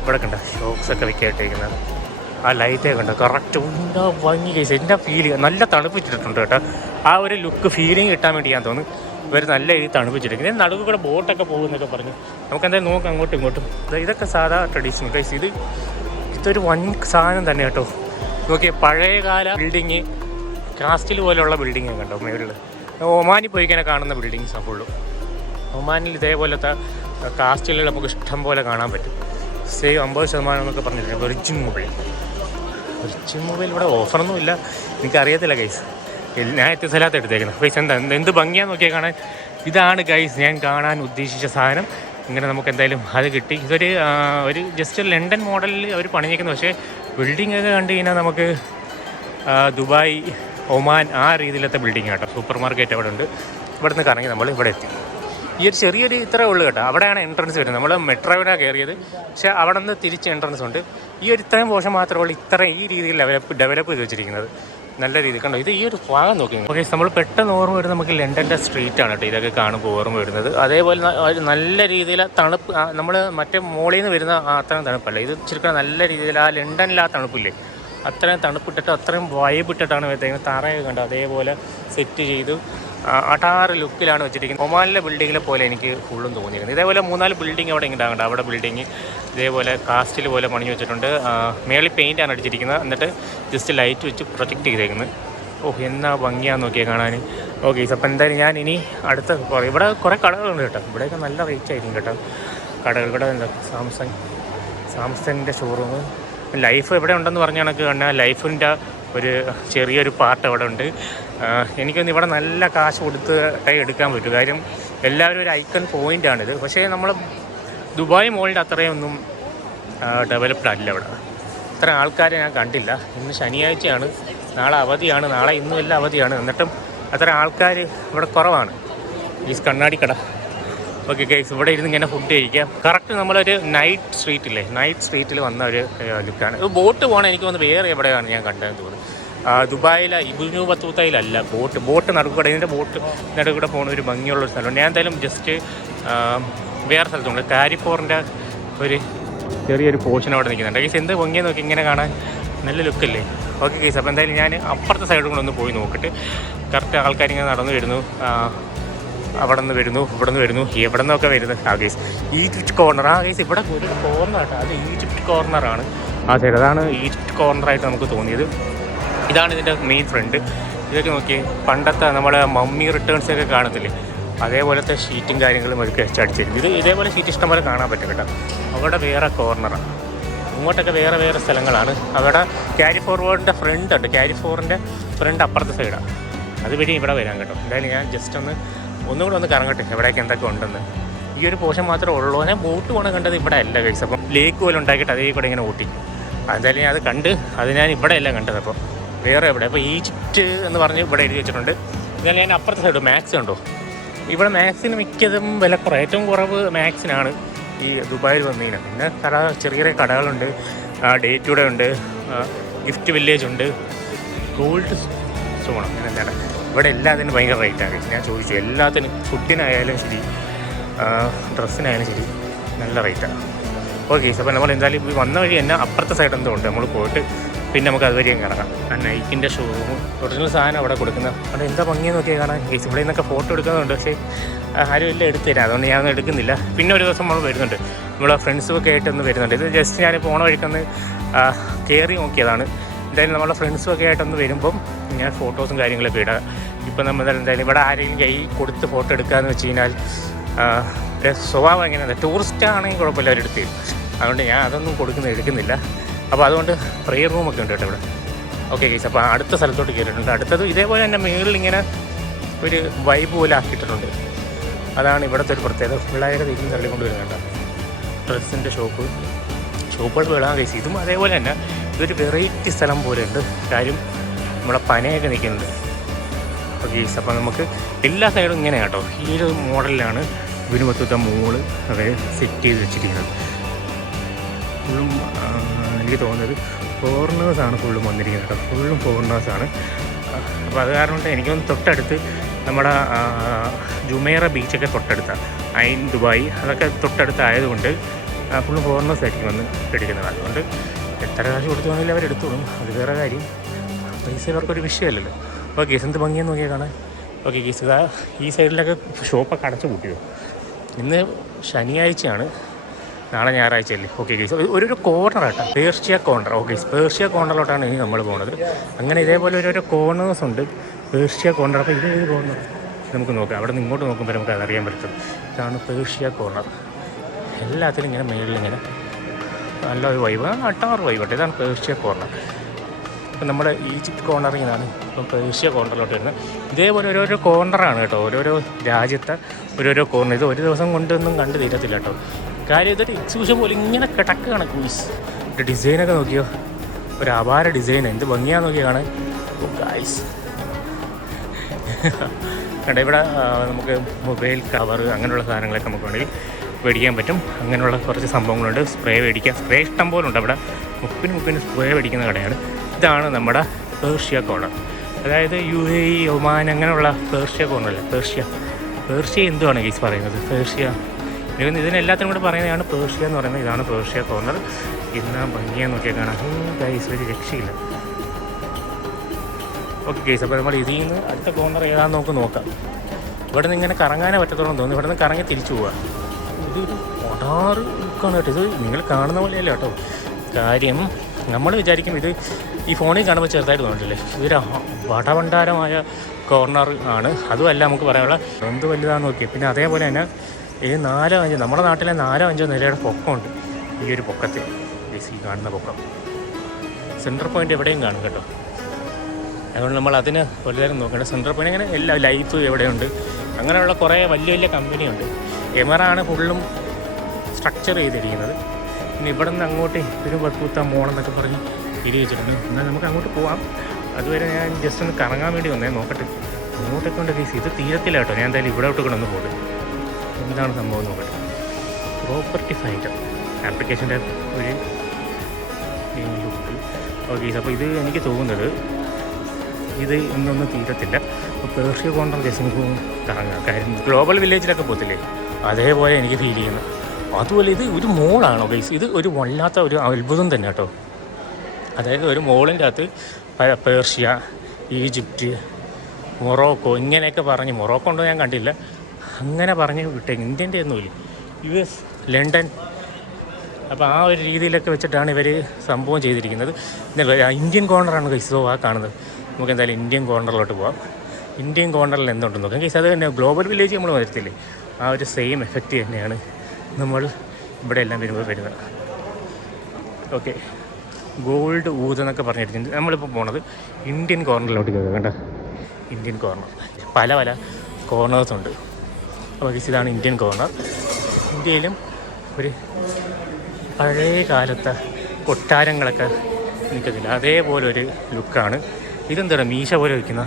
ഇവിടെ കണ്ട ഷോപ്സൊക്കെ വിൽക്കായിട്ടേക്കുന്നത്. ആ ലൈറ്റൊക്കെ ഉണ്ട് കറക്റ്റ്. എന്താ ഭംഗി ഗൈസ്. എൻ്റെ ഫീലിംഗ് നല്ല തണുപ്പിച്ചിട്ടുണ്ട് കേട്ടോ. ആ ഒരു ലുക്ക് ഫീലിംഗ് കിട്ടാൻ വേണ്ടി ഞാൻ തോന്നുന്നു ഇവർ നല്ല രീതിയിൽ തണുപ്പിച്ചിരിക്കുന്നത്. ഇതിന് നടുവ് കൂടെ ബോട്ടൊക്കെ പോകുന്നൊക്കെ പറഞ്ഞു. നമുക്ക് എന്തായാലും നോക്കാം അങ്ങോട്ടും ഇങ്ങോട്ടും. ഇതൊക്കെ സാധാ ട്രഡീഷണൽ ഗൈസ്. ഇതൊരു വൻ സാധനം തന്നെ കേട്ടോ. നോക്കിയേ, പഴയകാല ബിൽഡിങ്, കാസ്റ്റിൽ പോലെയുള്ള ബിൽഡിങ് കണ്ടോ മേളിൽ. ഒമാനിൽ പോയിക്കാനെ കാണുന്ന ബിൽഡിങ്സാണ് ഫുള്ളും. ഒമാനിൽ ഇതേപോലത്തെ കാസ്റ്റുകൾ നമുക്ക് ഇഷ്ടം പോലെ കാണാൻ പറ്റും. സേവ് 50% എന്നൊക്കെ പറഞ്ഞിട്ടുണ്ട്. വെർജിൻ മൊബൈൽ ഇവിടെ ഓഫറൊന്നുമില്ല, എനിക്കറിയത്തില്ല ഗൈസ്. ഞാൻ എത്തിയ സ്ഥലത്ത് എടുത്തേക്കുന്നത് ഗൈസ്. എന്ത് ഭംഗിയാന്ന് നോക്കിയാൽ കാണാൻ. ഇതാണ് ഗൈസ് ഞാൻ കാണാൻ ഉദ്ദേശിച്ച സാധനം. ഇങ്ങനെ നമുക്ക് എന്തായാലും അത് കിട്ടി. ഒരു ജസ്റ്റ് ലണ്ടൻ മോഡലിൽ അവർ പണിഞ്ഞേക്കുന്നു. പക്ഷേ ബിൽഡിംഗ് ഒക്കെ കണ്ടു കഴിഞ്ഞാൽ നമുക്ക് ദുബായ്, ഒമാൻ ആ രീതിയിലത്തെ ബിൽഡിംഗ് കേട്ടോ. സൂപ്പർ മാർക്കറ്റ് അവിടെ ഉണ്ട്. ഇവിടെ നിന്ന് കറങ്ങി നമ്മൾ ഇവിടെ എത്തി. ഈ ഒരു ചെറിയൊരു ഇത്രേ ഉള്ളൂ കേട്ടോ. അവിടെയാണ് എൻട്രൻസ് വരുന്നത്. നമ്മൾ മെട്രോയിലാണ് കയറിയത്, പക്ഷേ അവിടെ നിന്ന് തിരിച്ച് എൻട്രൻസ് ഉണ്ട്. ഈ ഒരു ഇത്രയും പോർഷൻ മാത്രമേ ഉള്ളൂ ഈ രീതിയിൽ ഡെവലപ്പ് ചെയ്ത് വെച്ചിരിക്കുന്നത്. നല്ല രീതിയിൽ കണ്ടോ. ഇത് ഈ ഒരു ഭാഗം നോക്കി. ഓക്കെ, നമ്മൾ പെട്ടെന്ന് ഓർമ്മ വരുന്നത് നമുക്ക് ലണ്ടൻ്റെ സ്ട്രീറ്റാണ് കേട്ടോ. ഇതൊക്കെ കാണുമ്പോൾ ഓർമ്മ വരുന്നത്. അതേപോലെ നല്ല രീതിയിൽ തണുപ്പ്, നമ്മൾ മറ്റേ മോളിൽ നിന്ന് വരുന്ന അത്രയും തണുപ്പല്ല. ഇത് ശരിക്കും നല്ല രീതിയിൽ ആ ലണ്ടനിൽ ആ തണുപ്പില്ലേ, അത്രയും തണുപ്പിട്ടിട്ട് അത്രയും വൈബിട്ടിട്ടാണ് വെച്ചേക്കുന്നത്. തറയൊക്കെ കണ്ടോ അതേപോലെ സെറ്റ് ചെയ്തു അടാറ് ലുക്കിലാണ് വെച്ചിരിക്കുന്നത്. ഒമാനിലെ ബിൽഡിങ്ങിലെ പോലെ എനിക്ക് ഫുള്ളും തോന്നിയിരുന്നു. ഇതേപോലെ 3-4 ബിൽഡിംഗ് അവിടെ ഉണ്ടാകണ്ട. അവിടെ ബിൽഡിങ് ഇതേപോലെ കാസ്റ്റിൽ പോലെ പണി വെച്ചിട്ടുണ്ട്. മേളിൽ പെയിൻ്റാണ് അടിച്ചിരിക്കുന്നത്. എന്നിട്ട് ജസ്റ്റ് ലൈറ്റ് വെച്ച് പ്രൊജക്റ്റ് ചെയ്തേക്കുന്നത്. എന്നാ ഭംഗിയാന്ന് നോക്കിയാൽ കാണാൻ. ഓക്കെ, അപ്പോൾ എന്തായാലും ഞാൻ ഇനി അടുത്ത ഇവിടെ കുറേ കടകളുണ്ട് കേട്ടോ. ഇവിടെയൊക്കെ നല്ല റേറ്റ് ആയിരിക്കും കേട്ടോ കടകൾ. ഇവിടെ എന്താ സാംസങ്ങിൻ്റെ ഷോറൂം. ലൈഫ് എവിടെ ഉണ്ടെന്ന് പറഞ്ഞ കണക്ക് കണ്ടാൽ ലൈഫിൻ്റെ ഒരു ചെറിയൊരു പാർട്ട് അവിടെ ഉണ്ട്. എനിക്കൊന്ന് ഇവിടെ നല്ല കാശ് കൊടുത്തിട്ടേ എടുക്കാൻ പറ്റും. കാര്യം എല്ലാവരും ഒരു ഐക്കൺ പോയിൻ്റാണിത്. പക്ഷേ നമ്മൾ ദുബായ് മോളിൻ്റെ അത്രയൊന്നും ഡെവലപ്ഡ് അല്ല ഇവിടെ. അത്ര ആൾക്കാരെ ഞാൻ കണ്ടില്ല. ഇന്ന് ശനിയാഴ്ചയാണ്, നാളെ അവധിയാണ്, നാളെ ഇന്നും എല്ലാം അവധിയാണ്. എന്നിട്ടും അത്ര ആൾക്കാർ ഇവിടെ കുറവാണ്. ഈ കണ്ണാടി കട. ഓക്കെ ഗൈസ്, ഇവിടെ ഇരുന്ന് ഇങ്ങനെ ഫുഡ് കഴിക്കാം. കറക്റ്റ് നമ്മളൊരു നൈറ്റ് സ്ട്രീറ്റിൽ വന്ന ഒരു ലുക്കാണ്. ബോട്ട് പോകണം. എനിക്ക് തോന്നുന്നു വേറെ എവിടെയാണ് ഞാൻ കണ്ടതെന്ന് തോന്നുന്നു. ദുബായിലെ ഇബ്നു ബത്തൂത്തയിലല്ല ബോട്ട് നടുക്കൂടെ. ഇതിൻ്റെ ബോട്ട് നടുക്കൂടെ പോകുന്ന ഒരു ഭംഗിയുള്ളൊരു സ്ഥലമുണ്ട്. ഞാൻ എന്തായാലും ജസ്റ്റ് വേറെ സ്ഥലത്തുണ്ട്. കാരിഫോറിൻ്റെ ഒരു ചെറിയൊരു പോർഷൻ അവിടെ നിൽക്കുന്നുണ്ട്. ഗൈസ് എന്ത് ഭംഗിയെന്ന് നോക്കി ഇങ്ങനെ കാണാൻ നല്ല ലുക്കല്ലേ. ഓക്കെ ഗൈസ്, അപ്പോൾ എന്തായാലും ഞാൻ അപ്പുറത്തെ സൈഡിൽ കൂടെ ഒന്ന് പോയി നോക്കിയിട്ട് കറക്റ്റ് ആൾക്കാരിങ്ങനെ നടന്നു വരുന്നു. അവിടെ നിന്ന് വരുന്നു, ഇവിടെ നിന്ന് വരുന്നു, എവിടെ നിന്നൊക്കെ വരുന്നത്. Guys Egypt corner. ഗൈസ് ഇവിടെ ഒരു കോർണർ ആട്ടോ. അത് ഈജിപ്റ്റ് കോർണറാണ് ആ സൈഡ്. അതാണ് ഈജിപ്റ്റ് കോർണറായിട്ട് നമുക്ക് തോന്നിയത്. ഇതാണ് ഇതിൻ്റെ മെയിൻ ഫ്രണ്ട്. ഇതൊക്കെ നോക്കി പണ്ടത്തെ നമ്മുടെ മമ്മി റിട്ടേൺസ് ഒക്കെ കാണത്തില്ലേ, അതേപോലത്തെ ഷീറ്റും കാര്യങ്ങളും ഒക്കെ അടിച്ചിരുന്നു. ഇതേപോലെ ഷീറ്റ് ഇഷ്ടം പോലെ കാണാൻ പറ്റും കേട്ടോ. അവിടെ വേറെ കോർണറാണ്. ഇങ്ങോട്ടൊക്കെ വേറെ സ്ഥലങ്ങളാണ്. അവിടെ കാരിഫോറിൻ്റെ ഫ്രണ്ട് ഉണ്ട്. കാരിഫോറിൻ്റെ ഫ്രണ്ട് അപ്പുറത്തെ സൈഡാണ്. അതുവഴി ഇവിടെ വരാൻ കേട്ടോ. എന്തായാലും ഞാൻ ജസ്റ്റ് ഒന്നുകൂടെ ഒന്ന് കറങ്ങട്ടെ എവിടെയൊക്കെ എന്തൊക്കെ ഉണ്ടെന്ന്. ഈ ഒരു പോർഷൻ മാത്രമേ ഉള്ളൂ. ഞാൻ ബോട്ട് പോകണം കണ്ടത് ഇവിടെ അല്ല ഗൈസ്. അപ്പം ലേക്ക് പോലെ ഉണ്ടാക്കിയിട്ട് അതേ കൂടെ ഇങ്ങനെ ഓട്ടിക്കും. എന്തായാലും ഞാൻ അത് കണ്ട് അത് ഞാൻ ഇവിടെ അല്ല കണ്ടത്. അപ്പോൾ വേറെ എവിടെ. അപ്പോൾ ഈജിപ്റ്റ് എന്ന് പറഞ്ഞ് ഇവിടെ എഴുതി വെച്ചിട്ടുണ്ട്. എന്നാലും ഞാൻ അപ്പുറത്തെ സൈഡ് മാക്സ് ഉണ്ടോ. ഇവിടെ മാക്സിന് മിക്കതും വിലക്കുറവ്, ഏറ്റവും കുറവ് മാക്സിനാണ് ഈ ദുബായിൽ വന്നതിന്. പിന്നെ ചെറിയ കടകളുണ്ട്. ഡേറ്റൂടെ ഉണ്ട്, ഗിഫ്റ്റ് വില്ലേജ് ഉണ്ട്, ഗോൾഡ് സ്റ്റോൺ, അങ്ങനെ എന്താണ്. ഇവിടെ എല്ലാത്തിനും ഭയങ്കര റേറ്റാണ്. ഞാൻ ചോദിച്ചു, എല്ലാത്തിനും ഫുഡിനായാലും ശരി ഡ്രസ്സിനായാലും ശരി നല്ല റേറ്റാണ്. ഓക്കെ, അപ്പോൾ നമ്മൾ എന്തായാലും വന്ന വഴി തന്നെ അപ്പുറത്തെ സൈഡ് എന്തോ ഉണ്ട്. നമ്മൾ പോയിട്ട് പിന്നെ നമുക്ക് അതുവരെയും കിടക്കാം. ആ നൈക്കിൻ്റെ ഷോറൂം ഒറിജിനൽ സാധനം അവിടെ കൊടുക്കുന്നത്. അവിടെ എന്താ ഭംഗിയെന്ന് നോക്കിയാൽ കാണാൻ. ഗൈസ് ഇവിടെ നിന്നൊക്കെ ഫോട്ടോ എടുക്കുന്നുണ്ട്, പക്ഷേ ആരും എല്ലാം എടുത്തുതരാം. അതുകൊണ്ട് ഞാനൊന്നും എടുക്കുന്നില്ല. പിന്നെ ഒരു ദിവസം നമ്മൾ വരുന്നുണ്ട്, നമ്മളെ ഫ്രണ്ട്സുമൊക്കെ ആയിട്ടൊന്ന് വരുന്നുണ്ട്. ഇത് ജസ്റ്റ് ഞാൻ പോണ വഴിക്കൊന്ന് കയറി നോക്കിയതാണ്. എന്തായാലും നമ്മളെ ഫ്രണ്ട്സുമൊക്കെ ആയിട്ടൊന്ന് വരുമ്പം ഞാൻ ഫോട്ടോസും കാര്യങ്ങളൊക്കെ ഇടാം. ഇപ്പം നമ്മൾ എന്തായാലും ഇവിടെ ആരെങ്കിലും കൈ കൊടുത്ത് ഫോട്ടോ എടുക്കാമെന്ന് വെച്ച് കഴിഞ്ഞാൽ സ്വഭാവം എങ്ങനെയാണ്, ടൂറിസ്റ്റ് ആണെങ്കിൽ കുഴപ്പമില്ല, അവരെടുത്ത് തരും. അതുകൊണ്ട് ഞാൻ അതൊന്നും എടുക്കുന്നില്ല. അപ്പോൾ അതുകൊണ്ട് പ്രെയർ റൂമൊക്കെ ഉണ്ട് കേട്ടോ ഇവിടെ. ഓക്കെ ഗൈസ്, അപ്പോൾ അടുത്ത സ്ഥലത്തോട്ട് കയറിയിട്ടുണ്ട്. അടുത്തത് ഇതേപോലെ തന്നെ മുകളിൽ ഇങ്ങനെ ഒരു വൈബ് പോലെ ആക്കിയിട്ടുണ്ട്. അതാണ് ഇവിടുത്തെ ഒരു പ്രത്യേകത. പിള്ളേരെ തിരിഞ്ഞ് തള്ളിക്കൊണ്ട് വരുന്നുണ്ട്. ഡ്രസ്സിൻ്റെ ഷോപ്പുകൾ വിടാൻ ഗൈസ്. ഇതും അതേപോലെ തന്നെ ഇതൊരു വെറൈറ്റി സ്ഥലം പോലെ ഉണ്ട്. കാര്യം നമ്മളെ പനയൊക്കെ നിൽക്കുന്നുണ്ട്. അപ്പോൾ ഗൈസ്, അപ്പോൾ നമുക്ക് എല്ലാ സൈഡും ഇങ്ങനെ കേട്ടോ. ഈ ഒരു മോഡലിലാണ് ഇബ്നു ബത്തൂത്ത മോള് അവർ സെറ്റ് ചെയ്ത് വെച്ചിരിക്കുന്നത്. ഫുള്ളും എനിക്ക് തോന്നുന്നത് ഫോറിനേഴ്സാണ് ഫുള്ളും വന്നിരിക്കുന്നത് കേട്ടോ. ഫുള്ളും ഫോറിനേഴ്സാണ്. അപ്പോൾ അത് കാരണം കൊണ്ട് എനിക്കൊന്ന് തൊട്ടടുത്ത് നമ്മുടെ ജുമേറ ബീച്ചൊക്കെ തൊട്ടടുത്താണ്. ഐൻ ദുബായ് അതൊക്കെ തൊട്ടടുത്തായതുകൊണ്ട് ഫുള്ളും ഫോറിനേഴ്സ് ആയിരിക്കും വന്ന് എടുക്കുന്നത്. അതുകൊണ്ട് എത്ര കാശ് കൊടുത്തു വന്നില്ല അവരെടുത്തോളും, അത് വേറെ കാര്യം. പൈസ ഇവർക്കൊരു വിഷയമല്ലല്ലോ. ഓക്കെ ഗീസ്, എന്ത് ഭംഗിയെന്ന് നോക്കിയാൽ കാണാൻ. ഓക്കെ ഗീസ്, ഈ സൈഡിലൊക്കെ ഷോപ്പൊക്കെ അടച്ചു കൂട്ടിയോ. ഇന്ന് ശനിയാഴ്ചയാണ്, നാളെ ഞായറാഴ്ചയല്ലേ. ഓക്കെ ഗൈസ്, ഒരു കോർണറാട്ടോ, പേർഷ്യ കോർണർ. ഓക്കെ, പേർഷ്യ കോർണറിലോട്ടാണ് ഇനി നമ്മൾ പോകുന്നത്. അങ്ങനെ ഇതേപോലെ ഓരോ കോർണേഴ്സ് ഉണ്ട്, പേർഷ്യ കോർണർ. അപ്പോൾ ഇത് ഏത് കോർണർ നമുക്ക് നോക്കാം. അവിടെ നിന്ന് ഇങ്ങോട്ട് നോക്കുമ്പോൾ നമുക്ക് അതറിയാൻ പറ്റും. ഇതാണ് പേർഷ്യ കോർണർ. എല്ലാത്തിലും ഇങ്ങനെ മേളിലിങ്ങനെ നല്ലൊരു വൈബ്, അട്ടാറ് വൈബായിട്ട്. ഇതാണ് പേർഷ്യ കോർണർ. ഇപ്പം നമ്മുടെ ഈജിപ്റ്റ് കോർണറിൽ നിന്നാണ് ഇപ്പം പേർഷ്യ കോർണറിലോട്ട് വരുന്നത്. ഇതേപോലെ ഓരോരോ കോർണറാണ് കേട്ടോ, ഓരോരോ രാജ്യത്തെ ഓരോരോ കോർണർ. ഇത് ഒരു ദിവസം കൊണ്ടൊന്നും കണ്ടു തീരത്തില്ല കേട്ടോ. കാര്യം ഇതൊരു എക്സിബിഷൻ പോലെ ഇങ്ങനെ കിടക്കുകയാണ്. ക്വീസ് ഒരു ഡിസൈനൊക്കെ നോക്കിയോ, ഒരു അപാര ഡിസൈൻ, എന്ത് ഭംഗിയാന്ന് നോക്കിയാണ് ഗൈസ്. കണ്ട ഇവിടെ നമുക്ക് മൊബൈൽ കവർ അങ്ങനെയുള്ള സാധനങ്ങളൊക്കെ നമുക്ക് വേണമെങ്കിൽ മേടിക്കാൻ പറ്റും. അങ്ങനെയുള്ള കുറച്ച് സംഭവങ്ങളുണ്ട്. സ്പ്രേ മേടിക്കാം, സ്പ്രേ ഇഷ്ടം പോലെ ഉണ്ട് അവിടെ. മുപ്പിന് സ്പ്രേ മേടിക്കുന്ന കടയാണ്. ഇതാണ് നമ്മുടെ പേർഷ്യ കോർണർ. അതായത് UAE, ഒമാൻ അങ്ങനെയുള്ള പേർഷ്യ കോർണറല്ലേ. പേർഷ്യ എന്തുവാണ് ഗൈസ് പറയുന്നത്? പേർഷ്യ ഇതിനെല്ലാത്തിനും കൂടെ പറയുന്നതാണ് പേർഷ്യ എന്ന് പറയുന്നത്. ഇതാണ് പേർഷ്യ കോർണർ. ഇന്ന് ഭംഗിയാന്ന് നോക്കിയാൽ കാണാം ഗൈസ്, ഒരു രക്ഷയില്ല. ഓക്കെ ഗൈസ്, അപ്പോൾ നമ്മൾ ഇതിൽ നിന്ന് അടുത്ത കോർണർ ഏതാണെന്ന് നമുക്ക് നോക്കാം. ഇവിടെ നിന്ന് ഇങ്ങനെ കറങ്ങാനേ പറ്റത്തോളം തോന്നുന്നു. ഇവിടെ നിന്ന് കറങ്ങി തിരിച്ചു പോവുക. ഇതൊരു ഒടാറ് ലുക്കാണ് കേട്ടോ. ഇത് നിങ്ങൾ കാണുന്ന പോലെയല്ല കേട്ടോ. കാര്യം നമ്മൾ വിചാരിക്കും ഇത് ഈ ഫോണിൽ കാണുമ്പോൾ ചെറുതായിട്ട് തോന്നിട്ടില്ലേ, ഇതൊരു വടഭണ്ഡാരമായ കോർണർ ആണ്. അതുമല്ല നമുക്ക് പറയാനുള്ള എന്ത് വലുതാണെന്ന് നോക്കിയാൽ. പിന്നെ അതേപോലെ തന്നെ ഈ 4-5 നമ്മുടെ നാട്ടിലെ 4-5 നിലയുടെ പൊക്കമുണ്ട് ഈ ഒരു പൊക്കത്തിൽ. ഈ കാണുന്ന പൊക്കം സെൻട്രൽ പോയിൻ്റ് എവിടെയും കാണും കേട്ടോ. അതുകൊണ്ട് നമ്മൾ അതിന് വലുതാരും നോക്കേണ്ട. സെൻട്രൽ പോയിൻ്റ് അങ്ങനെ എല്ലാ ലൈഫ് എവിടെയുണ്ട്, അങ്ങനെയുള്ള കുറേ വലിയ വലിയ കമ്പനിയുണ്ട്. എമറാണ് ഫുള്ളും സ്ട്രക്ചർ ചെയ്തിരിക്കുന്നത്. പിന്നെ ഇവിടെ നിന്ന് അങ്ങോട്ട് ഒരു ബത്തൂത്ത മോളെന്നൊക്കെ പറഞ്ഞ് ഇരി വെച്ചിട്ടുണ്ട്. എന്നാൽ നമുക്ക് അങ്ങോട്ട് പോവാം. അതുവരെ ഞാൻ ജസ്റ്റ് ഒന്ന് കറങ്ങാൻ വേണ്ടി വന്നേ, നോക്കട്ടെ അങ്ങോട്ടൊക്കെ ഉണ്ട് കേസ്. ഇത് തീരത്തില്ല കേട്ടോ. ഞാൻ എന്തായാലും ഇവിടോട്ട് കൂടെ ഒന്ന് പോകും. എന്താണ് സംഭവം നോക്കട്ടെ. പ്രോപ്പർട്ടി ഫൈൻഡർ ആപ്ലിക്കേഷൻ്റെ ഒരു ലുക്ക്. ഓക്കെ, അപ്പോൾ ഇത് എനിക്ക് തോന്നുന്നത് ഇത് ഇന്നൊന്നും തീരത്തില്ല. അപ്പോൾ പേർഷ്യ കോർണർ ജസ്റ്റ് നമുക്ക് കറങ്ങാം. കാര്യം ഗ്ലോബൽ വില്ലേജിലൊക്കെ പോകത്തില്ലേ, അതേപോലെ എനിക്ക് ഫീൽ ചെയ്യുന്നു. അതുപോലെ ഇത് ഒരു മോളാണോ ഗൈസ്? ഇത് ഒരു വല്ലാത്ത ഒരു അത്ഭുതം തന്നെ കേട്ടോ. അതായത് ഒരു മോളിൻ്റെ അകത്ത് പേർഷ്യ, ഈജിപ്റ്റ്, മൊറോക്കോ ഇങ്ങനെയൊക്കെ പറഞ്ഞ്, മൊറോക്കോ ഉണ്ടോ ഞാൻ കണ്ടില്ല, അങ്ങനെ പറഞ്ഞ് വിട്ടേ. ഇന്ത്യൻ്റെ ഒന്നുമില്ല, US, ലണ്ടൻ. അപ്പോൾ ആ ഒരു രീതിയിലൊക്കെ വെച്ചിട്ടാണ് ഇവർ സംഭവം ചെയ്തിരിക്കുന്നത്. ഇന്ത്യൻ കോർണറാണ് ഗൈസ് ആ കാണുന്നത്. നമുക്ക് എന്തായാലും ഇന്ത്യൻ കോർണറിലോട്ട് പോകാം. ഇന്ത്യൻ കോർണറിൽ എന്തുണ്ടെന്ന് നോക്കാം ഗൈസ്. അത് തന്നെ ഗ്ലോബൽ വില്ലേജ് നമ്മൾ വരത്തില്ലേ, ആ ഒരു സെയിം എഫക്റ്റ് തന്നെയാണ് നമ്മൾ ഇവിടെ എല്ലാം വരുന്നത്. ഓക്കെ, ഗോൾഡ് ഊത് എന്നൊക്കെ പറഞ്ഞിരിക്കുന്നത്. നമ്മളിപ്പോൾ പോണത് ഇന്ത്യൻ കോർണറിലോട്ട് കയറുക. കണ്ട ഇന്ത്യൻ കോർണർ, പല പല കോർണേഴ്സ് ഉണ്ട്. അപ്പോൾ ഇതാണ് ഇന്ത്യൻ കോർണർ. ഇന്ത്യയിലും ഒരു പഴയ കാലത്തെ കൊട്ടാരങ്ങളൊക്കെ നിൽക്കത്തില്ല, അതേപോലെ ഒരു ലുക്കാണ്. ഇതെന്താണ് മീശ പോലെ വയ്ക്കുന്ന.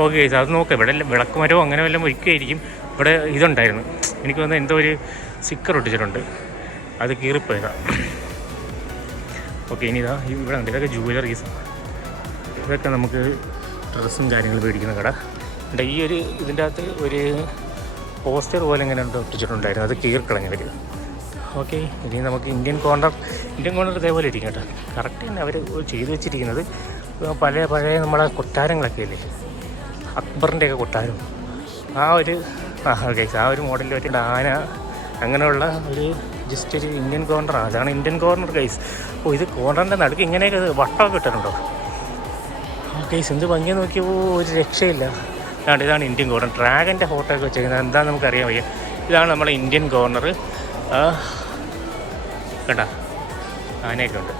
ഓക്കെ ഗൈസ്, അത് നോക്കാം. ഇവിടെ വിളക്കുമരവും അങ്ങനെ വല്ലതും വയ്ക്കുമായിരിക്കും. ഇവിടെ ഇതുണ്ടായിരുന്നു, എനിക്ക് തോന്നുന്നു എന്തോ ഒരു സ്റ്റിക്കർ ഒട്ടിച്ചിട്ടുണ്ട്, അത് കീറിപ്പോയതാണ്. ഓക്കെ, ഇനി ഇതാ ഇവിടെ ഉണ്ട്. ഇതൊക്കെ ജുവലറീസാണ്. ഇതൊക്കെ നമുക്ക് ഡ്രസ്സും കാര്യങ്ങളും മേടിക്കുന്ന കട. ഈ ഒരു ഇതിൻ്റെ അകത്ത് ഒരു പോസ്റ്റർ പോലെ ഇങ്ങനെ ഒട്ടിച്ചിട്ടുണ്ടായിരുന്നു, അത് കീറിക്കളഞ്ഞവർ. ഓക്കെ, ഇനി നമുക്ക് ഇന്ത്യൻ കോർണർ ഇതേപോലെ ഇരിക്കും കേട്ടോ. കറക്റ്റ് തന്നെ അവർ ചെയ്തു വെച്ചിരിക്കുന്നത്. പഴയ നമ്മളെ കൊട്ടാരങ്ങളൊക്കെ ഇല്ലേ, അക്ബറിൻ്റെയൊക്കെ കൊട്ടാരം, ആ ഒരു ഗൈസ് ആ ഒരു മോഡലിൽ ഒരു ആന അങ്ങനെയുള്ള ഒരു ജസ്റ്റ് ഒരു ഇന്ത്യൻ കോർണറാണ്. അതാണ് ഇന്ത്യൻ കോർണർ ഗൈസ്. ഇത് കോർണറിൻ്റെ നടുക്ക് ഇങ്ങനെയൊക്കെ വട്ടമൊക്കെ ഇട്ടിട്ടുണ്ടോ ഗൈസ്? എന്ത് ഭംഗിയെന്ന് നോക്കിയോ, ഒരു രക്ഷയില്ല. ഇതാണ് ഇന്ത്യൻ കോർണർ. ഡ്രാഗൻ്റെ ഫോട്ടോ ഒക്കെ വെച്ചിരിക്കുന്നത് എന്താണെന്ന് നമുക്കറിയാൻ വയ്യ. ഇതാണ് നമ്മളെ ഇന്ത്യൻ കോർണർ. കണ്ട ആനയൊക്കെ ഉണ്ട്,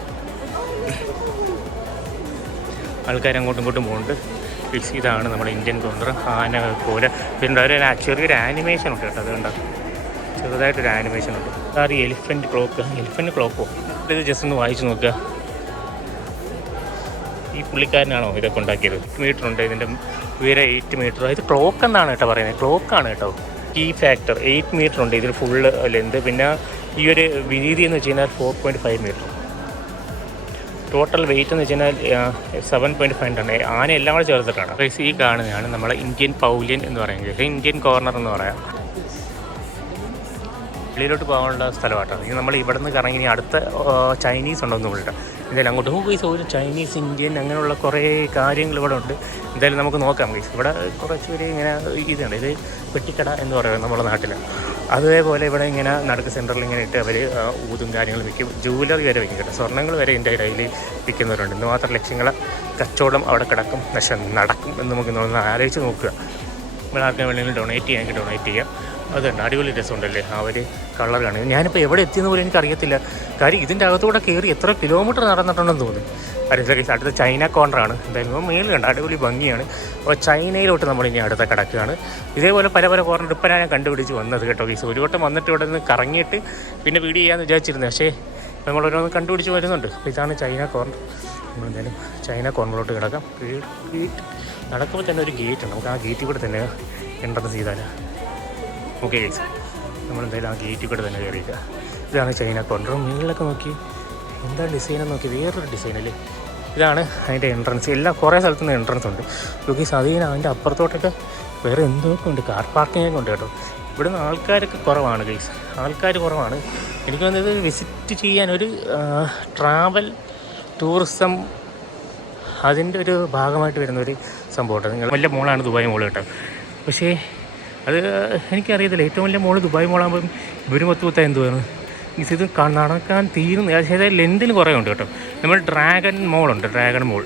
ആൾക്കാർ അങ്ങോട്ടും ഇങ്ങോട്ടും പോകുന്നുണ്ട്. ഇതാണ് നമ്മുടെ ഇന്ത്യൻ കോർണർ. ആന പോലെ പിന്നെ ഒരു ചെറിയൊരു ആനിമേഷൻ ഉണ്ട് കേട്ടോ. അതുകൊണ്ട് ചെറുതായിട്ടൊരു ആനിമേഷൻ ഉണ്ട്. അതാണ് എലിഫൻറ്റ് ക്ലോക്കോ. ഇത് ജസ്റ്റ് ഒന്ന് വായിച്ച് നോക്കുക. ഈ പുള്ളിക്കാരനാണോ ഇതൊക്കെ ഉണ്ടാക്കിയത്? 8 മീറ്റർ ഉണ്ട് ഇതിൻ്റെ ഉയരം, 8 മീറ്റർ. ഇത് ക്ലോക്ക് എന്നാണ് കേട്ടോ പറയുന്നത്, ക്ലോക്കാണ് കേട്ടോ. കീ ഫാക്ടർ 8 മീറ്റർ ഉണ്ട് ഇതിൽ ഫുള്ള് ലെന്ത്. പിന്നെ ഈ ഒരു വീതി എന്ന് വെച്ച് കഴിഞ്ഞാൽ 4.5 മീറ്റർ. ടോട്ടൽ വെയിറ്റ് എന്ന് വെച്ച് കഴിഞ്ഞാൽ 7.5 ടൺ. ആന എല്ലാം കൂടെ ചേർത്തിട്ടാണ്. ഈ കാണുന്നതാണ് നമ്മളെ ഇന്ത്യൻ പൗലിയൻ എന്ന് പറയുന്നത്, ഇന്ത്യൻ കോർണർ എന്ന് പറയാം. വെളിയിലോട്ട് പോകാനുള്ള സ്ഥലമായിട്ടാണ്. ഇനി നമ്മൾ ഇവിടെ നിന്ന് കറങ്ങി ഇനി അടുത്ത ചൈനീസ് ഉണ്ടോയെന്ന് വിളിക്കാം. എന്തായാലും അങ്ങോട്ട് ഗൈസ് ഒരു ചൈനീസ്, ഇന്ത്യൻ അങ്ങനെയുള്ള കുറേ കാര്യങ്ങൾ ഇവിടെ ഉണ്ട്. എന്തായാലും നമുക്ക് നോക്കാം ഗൈസ്. ഇവിടെ കുറച്ച് പേര് ഇങ്ങനെ ഇതുണ്ട്, ഇത് പെട്ടിക്കട എന്ന് പറയുന്നത് നമ്മുടെ നാട്ടിൽ. അതേപോലെ ഇവിടെ ഇങ്ങനെ നടുക്ക് സെൻറ്ററിൽ ഇങ്ങനെ ഇട്ട് അവർ ഊതും കാര്യങ്ങളും വിൽക്കും. ജുവലറി വരെ വിൽക്കും കേട്ടോ. സ്വർണ്ണങ്ങൾ വരെ ഇതിൻ്റെ ഇടയിൽ വിൽക്കുന്നവരുണ്ട്. ഇന്ന് മാത്രം ലക്ഷങ്ങളെ കച്ചവടം അവിടെ നടക്കും എന്ന് നമുക്ക് ആലോചിച്ച് നോക്കുക. നമ്മൾ ആർക്കും വേണമെങ്കിലും ഡൊണേറ്റ് ചെയ്യാമെങ്കിൽ ഡൊണേറ്റ് ചെയ്യാം. അതുണ്ട്, അടിപൊളി രസമുണ്ടല്ലേ ആ ഒരു കളർ കാണുന്നത്. ഞാനിപ്പോൾ എവിടെ എത്തിയെന്ന് പോലും എനിക്കറിയത്തില്ല. കാര്യം ഇതിൻ്റെ അകത്തൂടെ കയറി എത്ര കിലോമീറ്റർ നടന്നിട്ടുണ്ടെന്ന് തോന്നുന്നു. അറിയില്ല. അടുത്ത ചൈന കോർണറാണ്. എന്തായാലും മേളിലുണ്ട്, അടിപൊളി ഭംഗിയാണ്. അപ്പോൾ ചൈനയിലോട്ട് നമ്മളിനി അടുത്ത കിടക്കുകയാണ്. ഇതേപോലെ പല പല കോർണർ ഇപ്പം ഞാൻ കണ്ടുപിടിച്ച് വന്നത് കേട്ടോ ഗൈസ്. ഒരു വട്ടം വന്നിട്ട് ഇവിടെ നിന്ന് കറങ്ങിയിട്ട് പിന്നെ വീഡിയോ ചെയ്യാമെന്ന് വിചാരിച്ചിരുന്നത്. പക്ഷേ നമ്മളോരോന്ന് കണ്ടുപിടിച്ച് വരുന്നുണ്ട്. അപ്പോൾ ഇതാണ് ചൈന കോർണർ. നമ്മളെന്തായാലും ചൈന കോർണറിലോട്ട് കിടക്കാം. ഗേറ്റ് നടക്കുമ്പോൾ തന്നെ ഒരു ഗേറ്റ് ഉണ്ട്. നമുക്ക് ആ ഗേറ്റിൽ കൂടെ തന്നെ എൻട്രൻസ് ചെയ്താലോ. ഓക്കെ ഗൈസ്, നമ്മളെന്തായാലും ആ ഗേറ്റിൽ കൂടെ തന്നെ കയറിയില്ല. ഇതാണ് ചൈന കോർണർ. മുകളിലൊക്കെ നോക്കി എന്താ ഡിസൈനെന്ന് നോക്കി, വേറൊരു ഡിസൈനല്ലേ. ഇതാണ് അതിൻ്റെ എൻട്രൻസ്. എല്ലാം കുറേ സ്ഥലത്തുനിന്ന് എൻട്രൻസ് ഉണ്ട്. ലൊക്കേഷൻ അതിന് അതിൻ്റെ അപ്പുറത്തോട്ടൊക്കെ വേറെ എന്തൊക്കെ ഉണ്ട്, കാർ പാർക്കിങ്ങൊക്കെ ഉണ്ട് കേട്ടോ. ഇവിടുന്ന് ആൾക്കാരൊക്കെ കുറവാണ് ഗൈസ്, ആൾക്കാർ കുറവാണ്. എനിക്ക് തോന്നുന്നത് വിസിറ്റ് ചെയ്യാൻ ഒരു ട്രാവൽ ടൂറിസം അതിൻ്റെ ഒരു ഭാഗമായിട്ട് വരുന്നൊരു സംഭവം കേട്ടോ. നിങ്ങൾ വലിയ മോളാണ് ദുബായ് മോൾ കേട്ടോ. പക്ഷേ അത് എനിക്കറിയത്തില്ല. ഏറ്റവും വലിയ മോള് ദുബായ് മോളാകുമ്പം ഇവരും ഒത്തുകൂത്ത എന്തുവാണ് ഇത് നടക്കാൻ തീരുന്ന. അതായത് ലെന്തിന് കുറേ ഉണ്ട് കേട്ടോ. നമ്മൾ ഡ്രാഗൺ മോളുണ്ട്, ഡ്രാഗൺ മോൾ.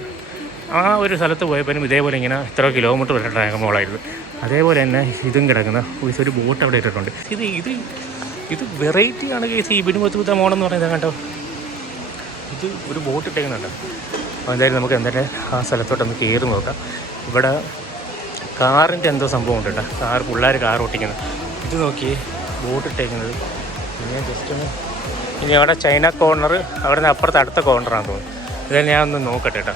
ആ ഒരു സ്ഥലത്ത് പോയപ്പോഴും ഇതേപോലെ ഇങ്ങനെ ഇത്ര കിലോമീറ്റർ വരെ ഡ്രാഗൺ മോളായിരുന്നു. അതേപോലെ തന്നെ ഇതും കിടക്കുന്ന ഒരു ബോട്ട് അവിടെ ഇട്ടിട്ടുണ്ട്. ഇത് വെറൈറ്റിയാണ് കേസ്. ഈ ബിനുമത്തൂത്ത മോളെന്ന് പറയുന്നത് കണ്ടോ. ഇത് ഒരു ബോട്ട് ഇട്ടേക്കുന്നുണ്ട്. അപ്പോൾ എന്തായാലും നമുക്ക് എന്തായാലും ആ സ്ഥലത്തോട്ടൊന്ന് കയറി നോക്കാം. ഇവിടെ കാറിൻ്റെ എന്തോ സംഭവം ഉണ്ട് കേട്ടോ. പിള്ളേർ കാർ ഓട്ടിക്കുന്നത്. ഇത് നോക്കി ബോട്ട് ഇട്ടേക്കുന്നത്. പിന്നെ ജസ്റ്റ് ഒന്ന് ഇനി അവിടെ ചൈന കോർണർ, അവിടെ നിന്ന് അപ്പുറത്ത് അടുത്ത കോർണറാണെന്ന് തോന്നുന്നു. ഇതായാലും ഞാൻ ഒന്ന് നോക്കട്ടെ കേട്ടോ.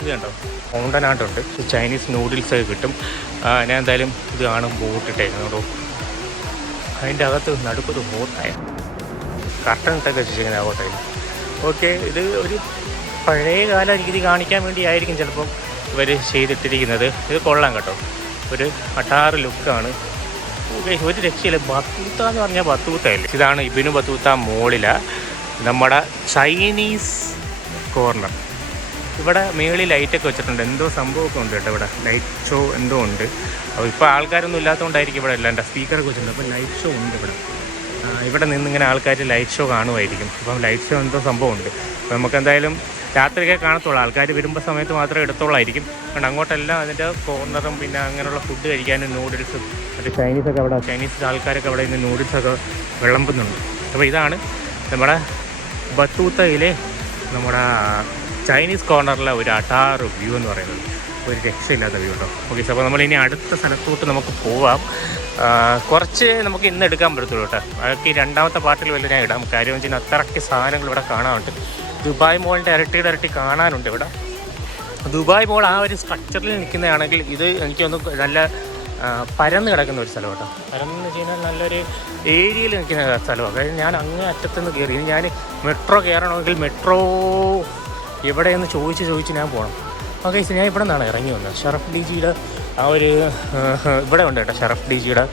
ഇത് കണ്ടോ, ഫൗണ്ടനായിട്ടുണ്ട്. ചൈനീസ് നൂഡിൽസൊക്കെ കിട്ടും. ഞാൻ എന്തായാലും ഇത് കാണും ബോട്ട് ഇട്ടേക്കുന്നതോ. അതിൻ്റെ അകത്ത് നടുക്കൊരു ബോട്ടായ കർട്ടൻ ഇട്ടൊക്കെ വെച്ചിരിക്കുന്നത് ആ ബോട്ടായി. ഓക്കെ, ഇത് ഒരു പഴയകാല രീതി കാണിക്കാൻ വേണ്ടിയായിരിക്കും ചിലപ്പം ഇവർ ചെയ്തിട്ടിരിക്കുന്നത്. ഇത് കൊള്ളാം കേട്ടോ, ഒരു അട്ടാറ് ലുക്കാണ്. ഒരു രക്ഷയില്ല. ബത്തൂത്ത എന്ന് പറഞ്ഞാൽ ബത്തൂത്തയല്ലേ. ഇതാണ് ഇബിനു ബത്തൂത്ത മോളില നമ്മുടെ ചൈനീസ് കോർണർ. ഇവിടെ മേളിൽ ലൈറ്റൊക്കെ വെച്ചിട്ടുണ്ട്. എന്തോ സംഭവമൊക്കെ ഉണ്ട് കേട്ടോ. ഇവിടെ ലൈറ്റ് ഷോ എന്തോ ഉണ്ട്. അപ്പോൾ ഇപ്പോൾ ആൾക്കാരൊന്നും ഇല്ലാത്തതുകൊണ്ടായിരിക്കും ഇവിടെ അല്ലാണ്ട് സ്പീക്കറൊക്കെ വെച്ചിട്ടുണ്ട്. അപ്പോൾ ലൈറ്റ് ഷോ ഉണ്ട് ഇവിടെ. ഇവിടെ നിന്നിങ്ങനെ ആൾക്കാർ ലൈറ്റ് ഷോ കാണുമായിരിക്കും. അപ്പം ലൈറ്റ് ഷോ എന്തോ സംഭവമുണ്ട്. അപ്പോൾ നമുക്ക് എന്തായാലും രാത്രിയൊക്കെ കാണത്തുള്ളൂ. ആൾക്കാർ വരുമ്പോൾ സമയത്ത് മാത്രമേ എടുത്തോളായിരിക്കും. അതുകൊണ്ട് അങ്ങോട്ടെല്ലാം അതിൻ്റെ കോർണറും പിന്നെ അങ്ങനെയുള്ള ഫുഡ് കഴിക്കാനും നൂഡിൽസും മറ്റേ ചൈനീസൊക്കെ അവിടെ ചൈനീസ് ആൾക്കാരൊക്കെ അവിടെ ഇന്ന് നൂഡിൽസൊക്കെ വിളമ്പുന്നുണ്ട്. അപ്പോൾ ഇതാണ് നമ്മുടെ ബത്തൂത്തയിലെ നമ്മുടെ ചൈനീസ് കോർണറിലെ ഒരു അട്ടാറ് വ്യൂ എന്ന് പറയുന്നത്. ഒരു രക്ഷയില്ലാത്ത വ്യൂ കേട്ടോ. ഓക്കെ, അപ്പോൾ നമ്മളിനി അടുത്ത സ്ഥലത്തോട്ട് നമുക്ക് പോവാം. കുറച്ച് നമുക്ക് ഇന്ന് എടുക്കാൻ പറ്റത്തുള്ളൂ കേട്ടോ. അതൊക്കെ ഈ രണ്ടാമത്തെ പാർട്ടിൽ വല്ല ഞാൻ ഇടാം. കാര്യം വെച്ചാൽ അത്രയ്ക്ക് സാധനങ്ങൾ ഇവിടെ കാണാനുണ്ട്. ദുബായ് മോളിൻ്റെ ഇരട്ടി കാണാനുണ്ട് ഇവിടെ. ദുബായ് മോൾ ആ ഒരു സ്ട്രക്ചറിൽ നിൽക്കുന്നതാണെങ്കിൽ ഇത് എനിക്കൊന്ന് നല്ല പരന്ന് കിടക്കുന്ന ഒരു സ്ഥലം കേട്ടോ. പരന്ന് വെച്ച് കഴിഞ്ഞാൽ നല്ലൊരു ഏരിയയിൽ നിൽക്കുന്ന സ്ഥലമാണ്. അതായത് ഞാൻ അങ്ങേ അറ്റത്തുനിന്ന് കയറി. ഇനി ഞാൻ മെട്രോ കയറണമെങ്കിൽ മെട്രോ എവിടെയെന്ന് ചോദിച്ച് ഞാൻ പോകണം. ഓക്കെ, ഞാൻ ഇവിടെ നിന്നാണ് ഇറങ്ങി വന്നത്. ഷറഫ് ഡി ജിയുടെ ആ ഒരു ഇവിടെ ഉണ്ട് കേട്ടോ, ഷറഫ് ഡി ജിയുടെ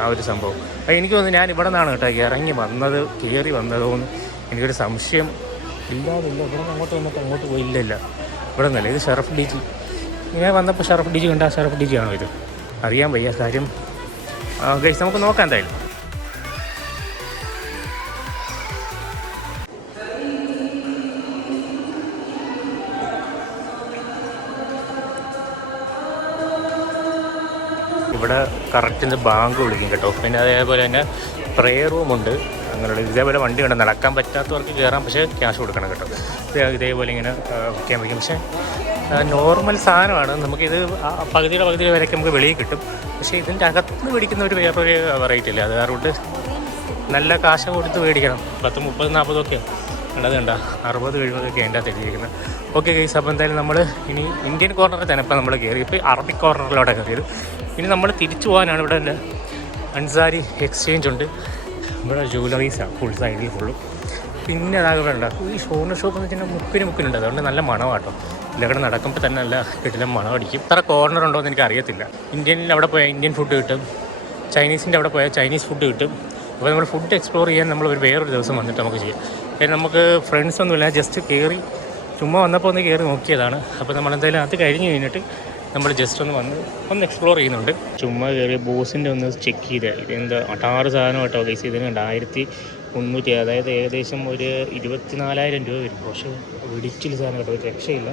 ആ ഒരു സംഭവം. അപ്പോൾ എനിക്ക് തോന്നുന്നു ഞാൻ ഇവിടെ നിന്നാണ് കേട്ടോ ഇറങ്ങി വന്നത്, കയറി വന്നതോന്ന് എനിക്കൊരു സംശയം ഇല്ലാതില്ല. ഇവിടെ നിന്ന് അങ്ങോട്ട് പോയില്ല. ഇവിടെ നിന്നല്ല, ഇത് ഷറഫ് ഡി ജി. ഞാൻ വന്നപ്പോൾ ഷറഫ് ഡി ജി കണ്ട ഷറഫ് ഡി ജി ആണോ ഇത് അറിയാൻ വയ്യ. കാര്യം ഗൈസ് നമുക്ക് നോക്കാം എന്തായാലും. ഇവിടെ കറക്റ്റിന് ബാങ്ക് വിളിക്കും കേട്ടോ. പിന്നെ അതേപോലെ തന്നെ പ്രേയർ റൂമുണ്ട്. അങ്ങനെയുള്ള ഇതേപോലെ വണ്ടി കണ്ട് നടക്കാൻ പറ്റാത്തവർക്ക് കയറാം, പക്ഷേ ക്യാഷ് കൊടുക്കണം കേട്ടോ. ഇതേപോലെ ഇങ്ങനെ വയ്ക്കാൻ വയ്ക്കും. പക്ഷേ നോർമൽ സാധനമാണ്. നമുക്കിത് പകുതി വരെയൊക്കെ നമുക്ക് വെളിയിൽ കിട്ടും. പക്ഷേ ഇതിൻ്റെ അകത്ത് മേടിക്കുന്ന ഒരു വേറൊരു വെറൈറ്റി ഇല്ല. അത് അതുകൊണ്ട് നല്ല കാശ് കൊടുത്ത് മേടിക്കണം. 10, 30, 40 ഉള്ളത് കണ്ട 60, 70 അതിൻ്റെ അകത്ത് എഴുതിയിരിക്കുന്നത്. ഓക്കെ ഗൈസ്, അപ്പോൾ എന്തായാലും നമ്മൾ ഇനി ഇന്ത്യൻ കോർണറിൽ തന്നെ ഇപ്പം നമ്മൾ കയറി. ഇപ്പോൾ അറബിക് കോർണറിലൂടെ കയറി. ഇനി നമ്മൾ തിരിച്ചു പോകാനാണ്. ഇവിടെ തന്നെ അൻസാരി എക്സ്ചേഞ്ച് ഉണ്ട്. ഇവിടെ ജ്വല്ലറീസാണ് ഫുൾ സൈഡിൽ ഫുള്ളും. പിന്നെ അതാകെ ഇവിടെ ഉണ്ടാകും ഈ ഷോറിന് ഷോപ്പ് എന്ന് വെച്ചാൽ മുക്കിനുണ്ട്. അതുകൊണ്ട് നല്ല മണമാട്ടോ. ഇവിടെ നടക്കുമ്പോൾ തന്നെ നല്ല കിട്ടില്ല മണം അടിക്കും. ഇത്ര കോർണർ ഉണ്ടോ എന്ന് എനിക്ക് അറിയത്തില്ല. ഇന്ത്യനിൽ അവിടെ പോയാൽ ഇന്ത്യൻ ഫുഡ് കിട്ടും, ചൈനീസിൻ്റെ അവിടെ പോയാൽ ചൈനീസ് ഫുഡ് കിട്ടും. അപ്പോൾ നമ്മൾ ഫുഡ് എക്സ്പ്ലോർ ചെയ്യാൻ നമ്മൾ വേറൊരു ദിവസം വന്നിട്ട് നമുക്ക് ചെയ്യാം. കാര്യം നമുക്ക് ഫ്രണ്ട്സൊന്നുമില്ല, ജസ്റ്റ് കയറി ചുമ്മാ വന്നപ്പോൾ ഒന്ന് കയറി നോക്കിയതാണ്. അപ്പോൾ നമ്മളെന്തായാലും അത് കഴിഞ്ഞിട്ട് നമ്മൾ ജസ്റ്റ് ഒന്ന് എക്സ്പ്ലോർ ചെയ്യുന്നുണ്ട്. ചുമ്മാ കയറി ബോസിൻ്റെ ഒന്ന് ചെക്ക് ചെയ്താൽ ഇതെന്താ 6 സാധനം കേട്ടോ ഗൈസ്. ഇതിന് 1000 300, അതായത് ഏകദേശം ഒരു 24,000 രൂപ വരും. പക്ഷേ ഇടിച്ചിൽ സാധനം കേട്ടോ, ഒരു രക്ഷയില്ല.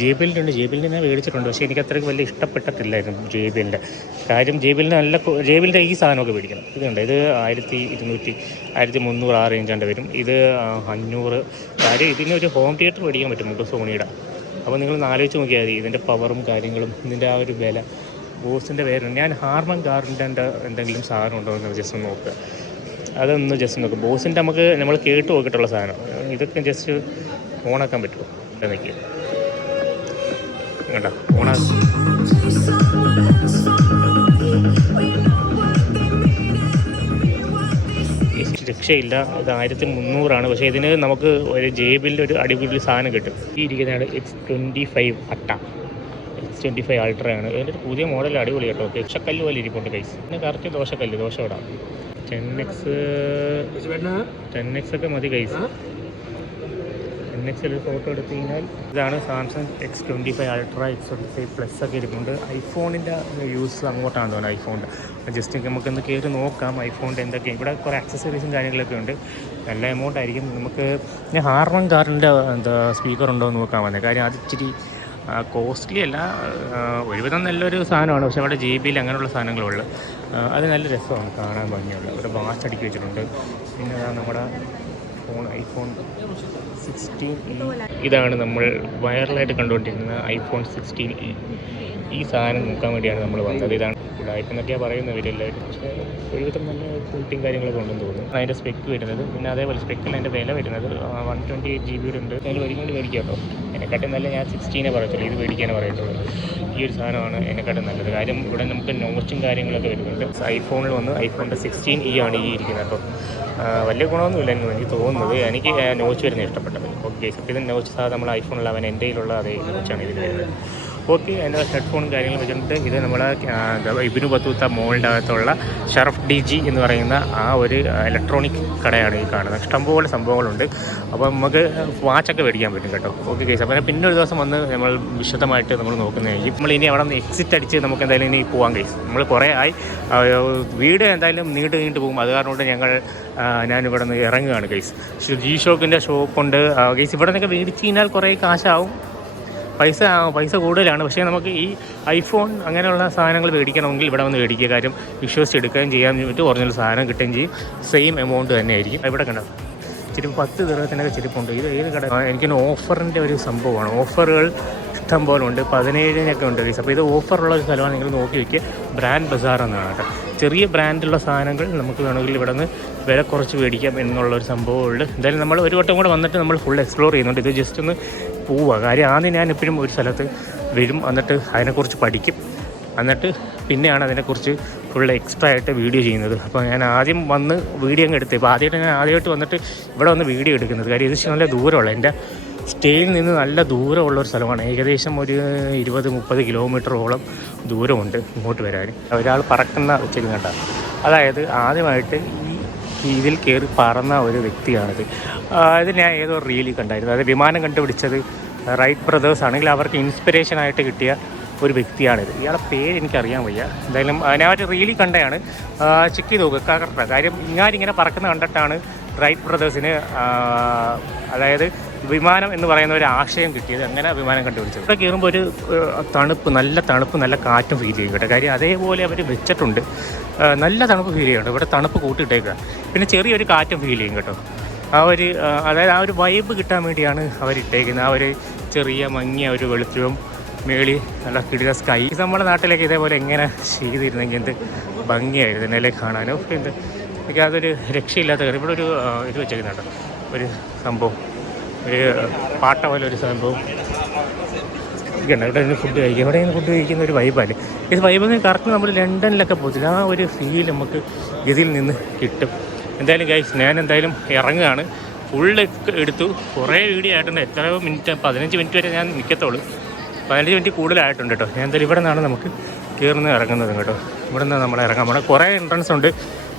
JBLൻ്റെ ഉണ്ട്, JBLൻ്റെ ഞാൻ മേടിച്ചിട്ടുണ്ട്. പക്ഷേ എനിക്ക് അത്രയ്ക്ക് വലിയ ഇഷ്ടപ്പെട്ടിട്ടില്ലായിരുന്നു JBLൻ്റെ കാര്യം. JBLൻ്റെ ഈ സാധനമൊക്കെ മേടിക്കണം. ഇതുണ്ട്, ഇത് 1200, 1300 ആ റേഞ്ചാണ്ട് വരും. ഇത് 500. കാര്യം ഇതിനൊരു ഹോം തിയേറ്റർ മേടിക്കാൻ പറ്റും നമുക്ക് സോണിയുടെ. അപ്പോൾ നിങ്ങൾ ആലോചിച്ച് നോക്കിയാൽ മതി ഇതിൻ്റെ പവറും കാര്യങ്ങളും, ഇതിൻ്റെ ആ ഒരു വില. ബോസിൻ്റെ പേരുണ്ട്. ഞാൻ ഹാർമൻ ഗാർഡൻ്റെ എന്തെങ്കിലും സാധനം ഉണ്ടോ എന്ന് ജസ്റ്റ് ഒന്ന് നോക്കുക. അതൊന്ന് ജസ്റ്റ് നോക്കുക. ബോസിൻ്റെ നമ്മൾ കേട്ട് നോക്കിയിട്ടുള്ള സാധനം. ഇതൊക്കെ ജസ്റ്റ് ഓണാക്കാൻ പറ്റുമോ എന്നൊക്കെ കേട്ടോ, ഓണാക്കി. രക്ഷയില്ല. ഇത് 1300 പക്ഷേ ഇതിന് നമുക്ക് ഒരു JBLൻ്റെ ഒരു അടിപൊളി സാധനം കിട്ടും. ഈ ഇരിക്കുന്നതാണ് X25 അട്ട, X25 അൾട്രയാണ്. ഇതിൻ്റെ ഒരു പുതിയ മോഡൽ അടിപൊളി കേട്ടോ. ദോശക്കല്ല് പോലെ ഇരിപ്പുണ്ട് കൈസ്. പിന്നെ കറക്റ്റ് ദോശ ഇടാം. 10X ഒക്കെ മതി കൈസ്. 10X ഒരു ഫോട്ടോ എടുത്തു കഴിഞ്ഞാൽ ഇതാണ് Samsung X25 ultra, X25 plus ഒക്കെ ഇരിപ്പുണ്ട്. ഐഫോണിൻ്റെ യൂസ് അങ്ങോട്ടാണ് തോന്നുന്നത്. ഐഫോണിൻ്റെ ജസ്റ്റ് നമുക്കൊന്ന് കയറി നോക്കാം ഐഫോണിൻ്റെ എന്തൊക്കെയാണ്. ഇവിടെ കുറേ ആക്സസറീസും കാര്യങ്ങളൊക്കെ ഉണ്ട്. നല്ല എമൗണ്ട് ആയിരിക്കും. നമുക്ക് ഞാൻ ഹാർമൻ ഗാർഡൻ്റെ സ്പീക്കർ ഉണ്ടോ എന്ന് നോക്കാൻ വന്നത്. കാര്യം അത് ഇച്ചിരി കോസ്റ്റ്ലി അല്ല, ഒരുവിധം നല്ലൊരു സാധനമാണ്. പക്ഷേ അവിടെ JBL അങ്ങനെയുള്ള സാധനങ്ങളുള്ളു. അത് നല്ല രസമാണ് കാണാൻ ഭംഗിയുള്ള. ഇവിടെ വാച്ച് അടുക്കി വെച്ചിട്ടുണ്ട്. പിന്നെ നമ്മുടെ ഐഫോൺ 16e. ഇതാണ് നമ്മൾ വൈറലായിട്ട് കണ്ടുകൊണ്ടിരിക്കുന്ന iPhone 16e. ഈ സാധനം നോക്കാൻ വേണ്ടിയാണ് നമ്മൾ വന്നത്. ഇതാണ് ഉടായ്പ എന്നൊക്കെയാണ് പറയുന്നത് ഇവരെല്ലാവരും. പക്ഷേ ഒരുവിധം നല്ല ക്വാളിറ്റിയും കാര്യങ്ങളൊക്കെ ഉണ്ടെന്ന് തോന്നുന്നു. അതിൻ്റെ സ്പെക്ക് വരുന്നത്, പിന്നെ അതേപോലെ സ്പെക്കിൽ അതിൻ്റെ വില വരുന്നത് 128 GB ഉണ്ട്. അതിൽ വരികൊണ്ട് മേടിക്കാം കേട്ടോ. എന്നെക്കാട്ടും നല്ല ഞാൻ 16 പറയത്തുള്ളൂ, ഇത് മേടിക്കാനേ പറയത്തുള്ളൂ. ഈ ഒരു സാധനമാണ് എന്നെക്കാട്ടും നല്ലത്. കാര്യം ഇവിടെ നമുക്ക് നോച്ചും കാര്യങ്ങളൊക്കെ വരുന്നുണ്ട്. ഐഫോണിൽ വന്ന് ഐഫോണിൻ്റെ 16e ആണ് ഈ ഇരിക്കുന്നത്. അപ്പോൾ വലിയ ഗുണമൊന്നുമില്ല എനിക്ക് തോന്നുന്നത്. എനിക്ക് നോച്ച് വരുന്നത് ഇഷ്ടപ്പെട്ടത്. ഓക്കെ, ഇത് നോച്ച് സാധനം നമ്മൾ ഐഫോൺ 11 എൻ്റെ കയ്യിലുള്ള അതേ നോച്ചാണ് ഇതിന് വരുന്നത്. ഓക്കെ, അതിൻ്റെ ഹെഡ്ഫോണും കാര്യങ്ങളും വെച്ചിട്ടുണ്ട്. ഇത് നമ്മുടെ ഇബ്നു ബത്തൂത്ത മോളിൻ്റെ അകത്തുള്ള ഷറഫ് DG എന്ന് പറയുന്ന ആ ഒരു ഇലക്ട്രോണിക് കടയാണ് ഈ കാണുന്നത്. ഇഷ്ടംപോലെ സംഭവങ്ങളുണ്ട്. അപ്പോൾ നമുക്ക് വാച്ചൊക്കെ മേടിക്കാൻ പറ്റും കേട്ടോ. ഓക്കെ കേസ്, അപ്പോൾ പിന്നെ ഒരു ദിവസം വന്ന് നമ്മൾ വിശദമായിട്ട് നമ്മൾ നോക്കുന്നതായിരിക്കും. നമ്മൾ ഇനി അവിടെ നിന്ന് എക്സിറ്റ് അടിച്ച് നമുക്ക് എന്തായാലും ഇനി പോകാൻ കേസ്. നമ്മൾ കുറേ ആയി വീട് എന്തായാലും നീണ്ടു പോകും. അത് കാരണം കൊണ്ട് ഞാനിവിടെ നിന്ന് ഇറങ്ങുകയാണ് കേസ്. G-Shockൻ്റെ ഷോപ്പുണ്ട് കേസ്. ഇവിടെ നിന്നൊക്കെ മേടിച്ച് കഴിഞ്ഞാൽ കുറേ കാശാവും, പൈസ കൂടുതലാണ്. പക്ഷേ നമുക്ക് ഈ ഐഫോൺ അങ്ങനെയുള്ള സാധനങ്ങൾ മേടിക്കണമെങ്കിൽ ഇവിടെ വന്ന് മേടിക്കുക. കാര്യം വിശ്വസിച്ചെടുക്കുകയും ചെയ്യാൻ പറ്റും, ഒറിജിനൽ സാധനം കിട്ടുകയും ചെയ്യും. സെയിം എമൗണ്ട് തന്നെ ആയിരിക്കും. ഇവിടെ കണ്ടോ ചെരുപ്പ് 10 ദിർഹത്തിനൊക്കെ ചെരുപ്പുണ്ട്. ഇത് ഏത് കട? എനിക്കൊന്ന് ഓഫറിൻ്റെ ഒരു സംഭവമാണ്. ഓഫറുകൾ ഇഷ്ടം പോലെ ഉണ്ട്. 17-നൊക്കെ ഉണ്ട് കേസ്. അപ്പോൾ ഇത് ഓഫറുള്ള ഒരു സ്ഥലമാണ്. നിങ്ങൾ നോക്കി വയ്ക്കുക. ബ്രാൻഡ് ബസാർ എന്നാണ് കേട്ടോ. ചെറിയ ബ്രാൻഡുള്ള സാധനങ്ങൾ നമുക്ക് വേണമെങ്കിൽ ഇവിടെ നിന്ന് വില കുറച്ച് മേടിക്കാം എന്നുള്ളൊരു സംഭവമുണ്ട്. എന്തായാലും നമ്മൾ ഒരു വട്ടം കൂടെ വന്നിട്ട് നമ്മൾ ഫുൾ എക്സ്പ്ലോർ ചെയ്യുന്നുണ്ട്. ഇത് ജസ്റ്റ് ഒന്ന് പോവുക. കാര്യം ആദ്യം ഞാൻ എപ്പോഴും ഒരു സ്ഥലത്ത് വരും, എന്നിട്ട് അതിനെക്കുറിച്ച് പഠിക്കും, എന്നിട്ട് പിന്നെയാണ് അതിനെക്കുറിച്ച് ഫുൾ എക്സ്ട്രാ ആയിട്ട് വീഡിയോ ചെയ്യുന്നത്. അപ്പോൾ ഞാൻ ആദ്യം വന്ന് വീഡിയോ അങ്ങ് എടുത്ത്. ഇപ്പോൾ ആദ്യമായിട്ട് വന്നിട്ട് ഇവിടെ വന്ന് വീഡിയോ എടുക്കുന്നത്. കാര്യം ഇത് നല്ല ദൂരമുള്ള, എൻ്റെ സ്റ്റേയിൽ നിന്ന് നല്ല ദൂരമുള്ളൊരു സ്ഥലമാണ്. ഏകദേശം ഒരു 20-30 കിലോമീറ്ററോളം ദൂരമുണ്ട് ഇങ്ങോട്ട് വരാൻ. ഒരാൾ പറക്കുന്ന ഉച്ചയ്ക്ക് കണ്ട, അതായത് ആദ്യമായിട്ട് ഈ ഇതിൽ കയറി പറന്ന ഒരു വ്യക്തിയാണിത്. ഇത് ഞാൻ ഏതോ റീലിൽ കണ്ടായിരുന്നു. അത് വിമാനം കണ്ടുപിടിച്ചത് റൈറ്റ് ബ്രദേഴ്സ് ആണെങ്കിൽ അവർക്ക് ഇൻസ്പിറേഷനായിട്ട് കിട്ടിയ ഒരു വ്യക്തിയാണിത്. ഇയാളുടെ പേര് എനിക്കറിയാൻ വയ്യ. എന്തായാലും ഞാൻ ഒരു റീലിൽ കണ്ടതാണ്. ചെക്ക് ചെയ്ത് നോക്കുക കറക്റ്റാണ്. കാര്യം ഞാനിങ്ങനെ പറക്കുന്ന കണ്ടിട്ടാണ് റൈറ്റ് ബ്രദേഴ്സിന് അതായത് വിമാനം എന്ന് പറയുന്ന ഒരു ആശയം കിട്ടിയത്. അങ്ങനെ വിമാനം കണ്ടുപിടിച്ചത്. ഇവിടെ കയറുമ്പോൾ ഒരു നല്ല തണുപ്പ് നല്ല കാറ്റും ഫീൽ ചെയ്യും കേട്ടോ. കാര്യം അതേപോലെ അവർ വെച്ചിട്ടുണ്ട്. നല്ല തണുപ്പ് ഫീൽ ചെയ്യുന്നുണ്ട്. ഇവിടെ തണുപ്പ് കൂട്ടിയിട്ടേക്കുക. പിന്നെ ചെറിയൊരു കാറ്റും ഫീൽ ചെയ്യും കേട്ടോ. അതായത് ആ ഒരു വൈബ് കിട്ടാൻ വേണ്ടിയാണ് അവരിട്ടേക്കുന്നത്. ആ ഒരു ചെറിയ മങ്ങിയ ഒരു വെളുത്തും മേളി നല്ല കിടില സ്കൈ. നമ്മുടെ നാട്ടിലേക്ക് ഇതേപോലെ എങ്ങനെ ചെയ്തിരുന്നെങ്കിൽ എന്ത് ഭംഗിയായിരുന്നു എന്നല്ലേ കാണാനോ. എനിക്ക് അതൊരു രക്ഷയില്ലാത്ത കാര്യം. ഇവിടെ ഒരു ഇത് വെച്ചേക്കുന്നുണ്ട്, ഒരു സംഭവം, ഒരു പാട്ട പോലെ ഒരു സംഭവം. ഇവിടെ ഫുഡ് കഴിക്കുക. ഇവിടെ ഫുഡ് കഴിക്കുന്ന ഒരു വൈബാണ്. ഇത് വൈബ് കറക്റ്റ് നമ്മൾ ലണ്ടനിലൊക്കെ പോകത്തില്ല, ആ ഒരു ഫീൽ നമുക്ക് ഇതിൽ നിന്ന് കിട്ടും. എന്തായാലും ഗൈസ്, ഞാൻ എന്തായാലും ഇറങ്ങുകയാണ്. ഫുള്ള് എടുത്തു. കുറേ വീഡിയോ ആയിട്ടുണ്ട്. എത്രയോ മിനിറ്റ്, 15 മിനിറ്റ് വരെ ഞാൻ നിൽക്കത്തുള്ളൂ. 15 മിനിറ്റ് കൂടുതലായിട്ടുണ്ട് കേട്ടോ. ഞാൻ എന്തായാലും ഇവിടെ നിന്നാണ് നമുക്ക് കയറുന്നത് ഇറങ്ങുന്നത് കേട്ടോ. ഇവിടെ നിന്ന് നമ്മൾ ഇറങ്ങാൻ പോകണം. കുറേ എൻട്രൻസ് ഉണ്ട്,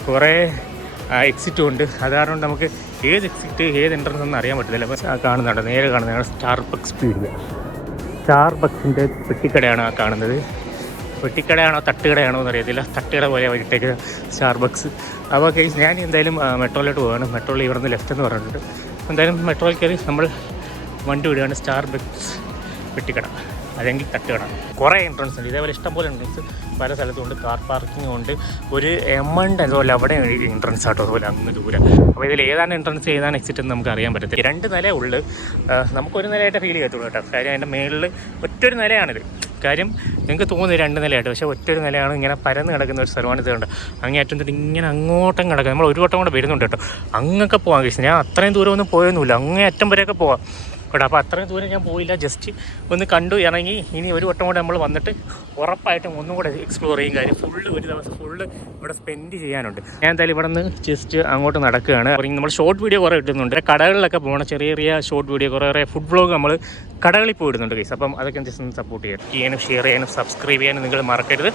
കുറേ എക്സിറ്റും ഉണ്ട്. അത് കാരണം നമുക്ക് ഏത് എക്സിറ്റ് ഏത് എൻട്രൻസ് ഒന്നും അറിയാൻ പറ്റത്തില്ല. അപ്പോൾ കാണുന്നുണ്ട്, നേരെ കാണുന്നതാണ് സ്റ്റാർബക്സ് സ്പീഡിൽ. സ്റ്റാർബക്സിൻ്റെ പെട്ടിക്കടയാണ് ആ കാണുന്നത്. പെട്ടിക്കടയാണോ തട്ടുകടയാണോ എന്നറിയത്തില്ല, തട്ടുകട പോലെ വൈകിട്ടേക്ക് സ്റ്റാർബക്സ്. അപ്പോൾ കേസ് ഞാൻ എന്തായാലും മെട്രോയിലോട്ട് പോവുകയാണ്. മെട്രോയിൽ ഇവിടെ നിന്ന് ലെഫ്റ്റ് എന്ന് പറഞ്ഞിട്ടുണ്ട്. എന്തായാലും മെട്രോയിൽ കയറി നമ്മൾ വണ്ടി വിടുകയാണ്. സ്റ്റാർബക്സ് പെട്ടിക്കട അല്ലെങ്കിൽ തട്ടുകട. കുറേ എൻട്രൻസ് ഉണ്ട്, ഇതേപോലെ ഇഷ്ടംപോലെ എൻട്രൻസ് പല സ്ഥലത്തും ഉണ്ട്. കാർ പാർക്കിംഗ് ഉണ്ട്. ഒരു എമൗണ്ട് അതുപോലെ അവിടെ എൻട്രൻസ് ആട്ടോ, അതുപോലെ അങ്ങ് ദൂരം. അപ്പോൾ ഇതിൽ ഏതാണ് എൻട്രൻസ് ഏതാണ് എക്സിറ്റ് എന്ന് നമുക്ക് അറിയാൻ പറ്റത്തില്ല. 2 നിലയേ ഉള്ളൂ. നമുക്കൊരു നിലയായിട്ട് ഫീൽ ചെയ്യത്തുള്ളൂ കേട്ടോ. കാര്യം അതിൻ്റെ മേളിൽ ഒറ്റൊരു നിലയാണിത്. കാര്യം നിങ്ങൾക്ക് തോന്നുന്നു 2 നിലയായിട്ട്, പക്ഷേ ഒറ്റൊരു നിലയാണ്. ഇങ്ങനെ പരന്ന് കിടക്കുന്ന ഒരു സ്ഥലമാണ്. ഇതുണ്ട് അങ്ങേയറ്റം തൊട്ട് ഇങ്ങനെ അങ്ങോട്ടും കിടക്കുക. നമ്മൾ ഒരു വട്ടം കൂടെ വരുന്നുണ്ട് കേട്ടോ. അങ്ങൊക്കെ പോകാൻ കഴിച്ചു. ഞാൻ അത്രയും ദൂരമൊന്നും പോയൊന്നുമില്ല, അങ്ങേ അറ്റം വരെയൊക്കെ പോവാം കേട്ടോ. അപ്പോൾ അത്രയും ദൂരം ഞാൻ പോയില്ല, ജസ്റ്റ് ഒന്ന് കണ്ടു ഇറങ്ങി. ഇനി ഒരു വട്ടം കൂടെ നമ്മൾ വന്നിട്ട് ഉറപ്പായിട്ടും ഒന്നും കൂടെ എക്സ്പ്ലോർ ചെയ്യും. കാര്യം ഒരു ദിവസം ഇവിടെ സ്പെൻഡ് ചെയ്യാനുണ്ട്. ഞാൻ എന്തായാലും ഇവിടെ നിന്ന് ജസ്റ്റ് അങ്ങോട്ട് നടക്കുകയാണ്. നമ്മൾ ഷോർട്ട് വീഡിയോ കുറേ ഇടുന്നുണ്ട്. കടകളിലൊക്കെ പോകണം, ചെറിയ ഷോർട്ട് വീഡിയോ, കുറേ ഫുഡ് വ്ളോഗ് നമ്മൾ കടകളിൽ പോയി ഇടുന്നുണ്ട് കേസ്. അപ്പം അതൊക്കെ ജസ്റ്റ് ഒന്ന് സപ്പോർട്ട് ചെയ്യാനും ഷെയർ ചെയ്യാനും സബ്സ്ക്രൈബ് ചെയ്യാനും നിങ്ങൾ മറക്കരുത്.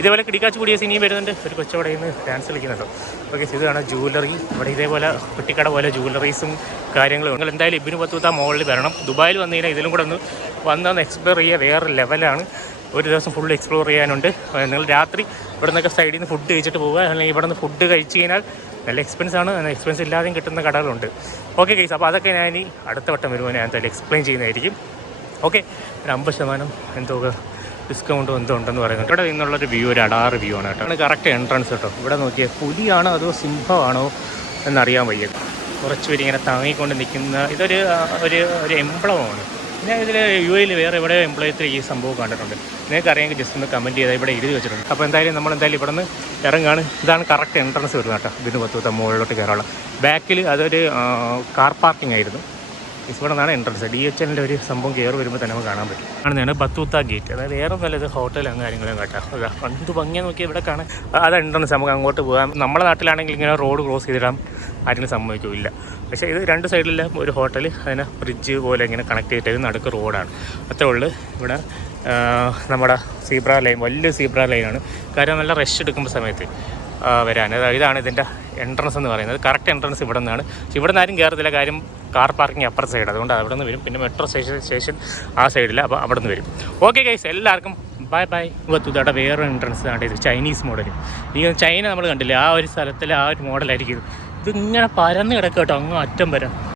ഇതേപോലെ കിടിക്കാച്ച് വീഡിയോസ് ഇനിയും വരുന്നുണ്ട്. ഒരു കൊച്ചവിടെ നിന്ന് ഡാൻസ് കളിക്കുന്നുണ്ടോ. ഓക്കെ, ഇതാണ് ജൂവലറി. ഇവിടെ ഇതേപോലെ പെട്ടിക്കട പോലെ ജൂവലറീസും കാര്യങ്ങളും. നിങ്ങൾ എന്തായാലും ഇബിനു ബത്തൂത്ത മോളിൽ വരണം. ദുബായിൽ വന്നു കഴിഞ്ഞാൽ ഇതിലും കൂടെ വന്നൊന്ന് എക്സ്പ്ലോർ ചെയ്യുക. വേറെ ലെവലാണ്. ഒരു ദിവസം ഫുൾ എക്സ്പ്ലോർ ചെയ്യാനുണ്ട്. നിങ്ങൾ രാത്രി ഇവിടെ നിന്നൊക്കെ സൈഡിൽ നിന്ന് ഫുഡ് കഴിച്ചിട്ട് പോവുക. അല്ലെങ്കിൽ ഇവിടെ നിന്ന് ഫുഡ് കഴിച്ച് കഴിഞ്ഞാൽ നല്ല എക്സ്പെൻസാണ്. എക്സ്പെൻസ് ഇല്ലാതെയും കിട്ടുന്ന കടകളുണ്ട്. ഓക്കെ കേസ്, അപ്പോൾ അതൊക്കെ ഞാൻ ഇനി അടുത്ത വട്ടം വരുമ്പോൾ ഞാൻ എന്തായാലും എക്സ്പ്ലെയിൻ ചെയ്യുന്നതായിരിക്കും. ഓക്കെ, ഒരു 50% എന്തോ ഡിസ്കൗണ്ട് എന്തോ ഉണ്ടെന്ന് പറയുന്നത്. ഇവിടെ നിന്നുള്ളൊരു വ്യൂ ഒരു അടാറ് വ്യൂ ആണ് കേട്ടോ. കറക്റ്റ് എൻട്രൻസ് കേട്ടോ. ഇവിടെ നോക്കിയാൽ പുലിയാണോ അതോ സിംഹമാണോ എന്നറിയാൻ വയ്യ. കുറച്ച് പേര് ഇങ്ങനെ താങ്ങിക്കൊണ്ട് നിൽക്കുന്ന ഇതൊരു ഒരു എംബ്ലമാണ്. ഞാൻ ഇതിൽ UAE വേറെ എവിടെ എംപ്ലോയത്തിൽ ഈ സംഭവം കണ്ടിട്ടുണ്ട്. നിങ്ങൾക്ക് അറിയാമെങ്കിൽ ജസ്റ്റ് ഒന്ന് കമൻറ്റ് ചെയ്താൽ ഇവിടെ എഴുതി വെച്ചിട്ടുണ്ട്. അപ്പോൾ എന്തായാലും ഇവിടെ നിന്ന് ഇറങ്ങുകയാണ്. ഇതാണ് കറക്റ്റ് എൻട്രൻസ് വരുന്നത് കേട്ടോ. ഇബിനു ബത്തൂത്ത മുകളിലോട്ട് കയറാനുള്ള. ബാക്കിൽ അതൊരു കാർ പാർക്കിംഗ് ആയിരുന്നു. ഇവിടെ നിന്നാണ് എൻട്രൻസ്. DHLൻ്റെ ഒരു സംഭവം കയറി വരുമ്പോൾ തന്നെ നമുക്ക് കാണാൻ പറ്റും. ആണെന്നാണ് ബത്തൂത്ത ഗേറ്റ്. അതായത് വേറെ നല്ലത് ഹോട്ടലും കാര്യങ്ങളും കേട്ടോ. അതാ കണ്ടു ഭംഗിയെ നോക്കിയാൽ ഇവിടെ കാണാൻ. അത് എൻട്രൻസ്, നമുക്ക് അങ്ങോട്ട് പോകാം. നമ്മുടെ നാട്ടിലാണെങ്കിൽ ഇങ്ങനെ റോഡ് ക്രോസ് ചെയ്തിടാൻ ആരും സമ്മതിക്കില്ല. പക്ഷേ ഇത് 2 സൈഡിലെ ഒരു ഹോട്ടൽ, അതിനെ ബ്രിഡ്ജ് പോലെ ഇങ്ങനെ കണക്ട് ചെയ്തിട്ട് നടുക്ക് റോഡാണ്. അത്രേ ഉള്ളൂ. ഇവിടെ നമ്മുടെ സീബ്ര ലൈൻ, വലിയ സീബ്ര ലൈനാണ്. കാര്യം നല്ല റഷ് എടുക്കുമ്പോൾ സമയത്ത് വരാൻ. ഇതാണ് ഇതിൻ്റെ എൻട്രൻസ് എന്ന് പറയുന്നത്. കറക്റ്റ് എൻട്രൻസ് ഇവിടെ നിന്നാണ്. ഇവിടെ നിന്ന് ആരും കയറത്തില്ല. കാര്യം കാർ പാർക്കിംഗ് അപ്പുറത്തെ സൈഡ്, അതുകൊണ്ട് അവിടെ നിന്ന് വരും. പിന്നെ മെട്രോ സ്റ്റേഷൻ ആ സൈഡിൽ, അപ്പോൾ അവിടെ നിന്ന് വരും. ഓക്കെ ഗൈസ്, എല്ലാവർക്കും ബൈ. ബത്തൂത്തയുടെ വേറെ എൻട്രൻസ് ആണ് ഇത്, ചൈനീസ് മോഡൽ. ഈ ചൈന നമ്മൾ കണ്ടില്ലേ, ആ ഒരു സ്ഥലത്തിൽ ആ ഒരു മോഡലായിരിക്കും ഇത്. ഇതിങ്ങനെ പരന്ന് കിടക്കുക കേട്ടോ, അങ്ങ് അറ്റം വരെ.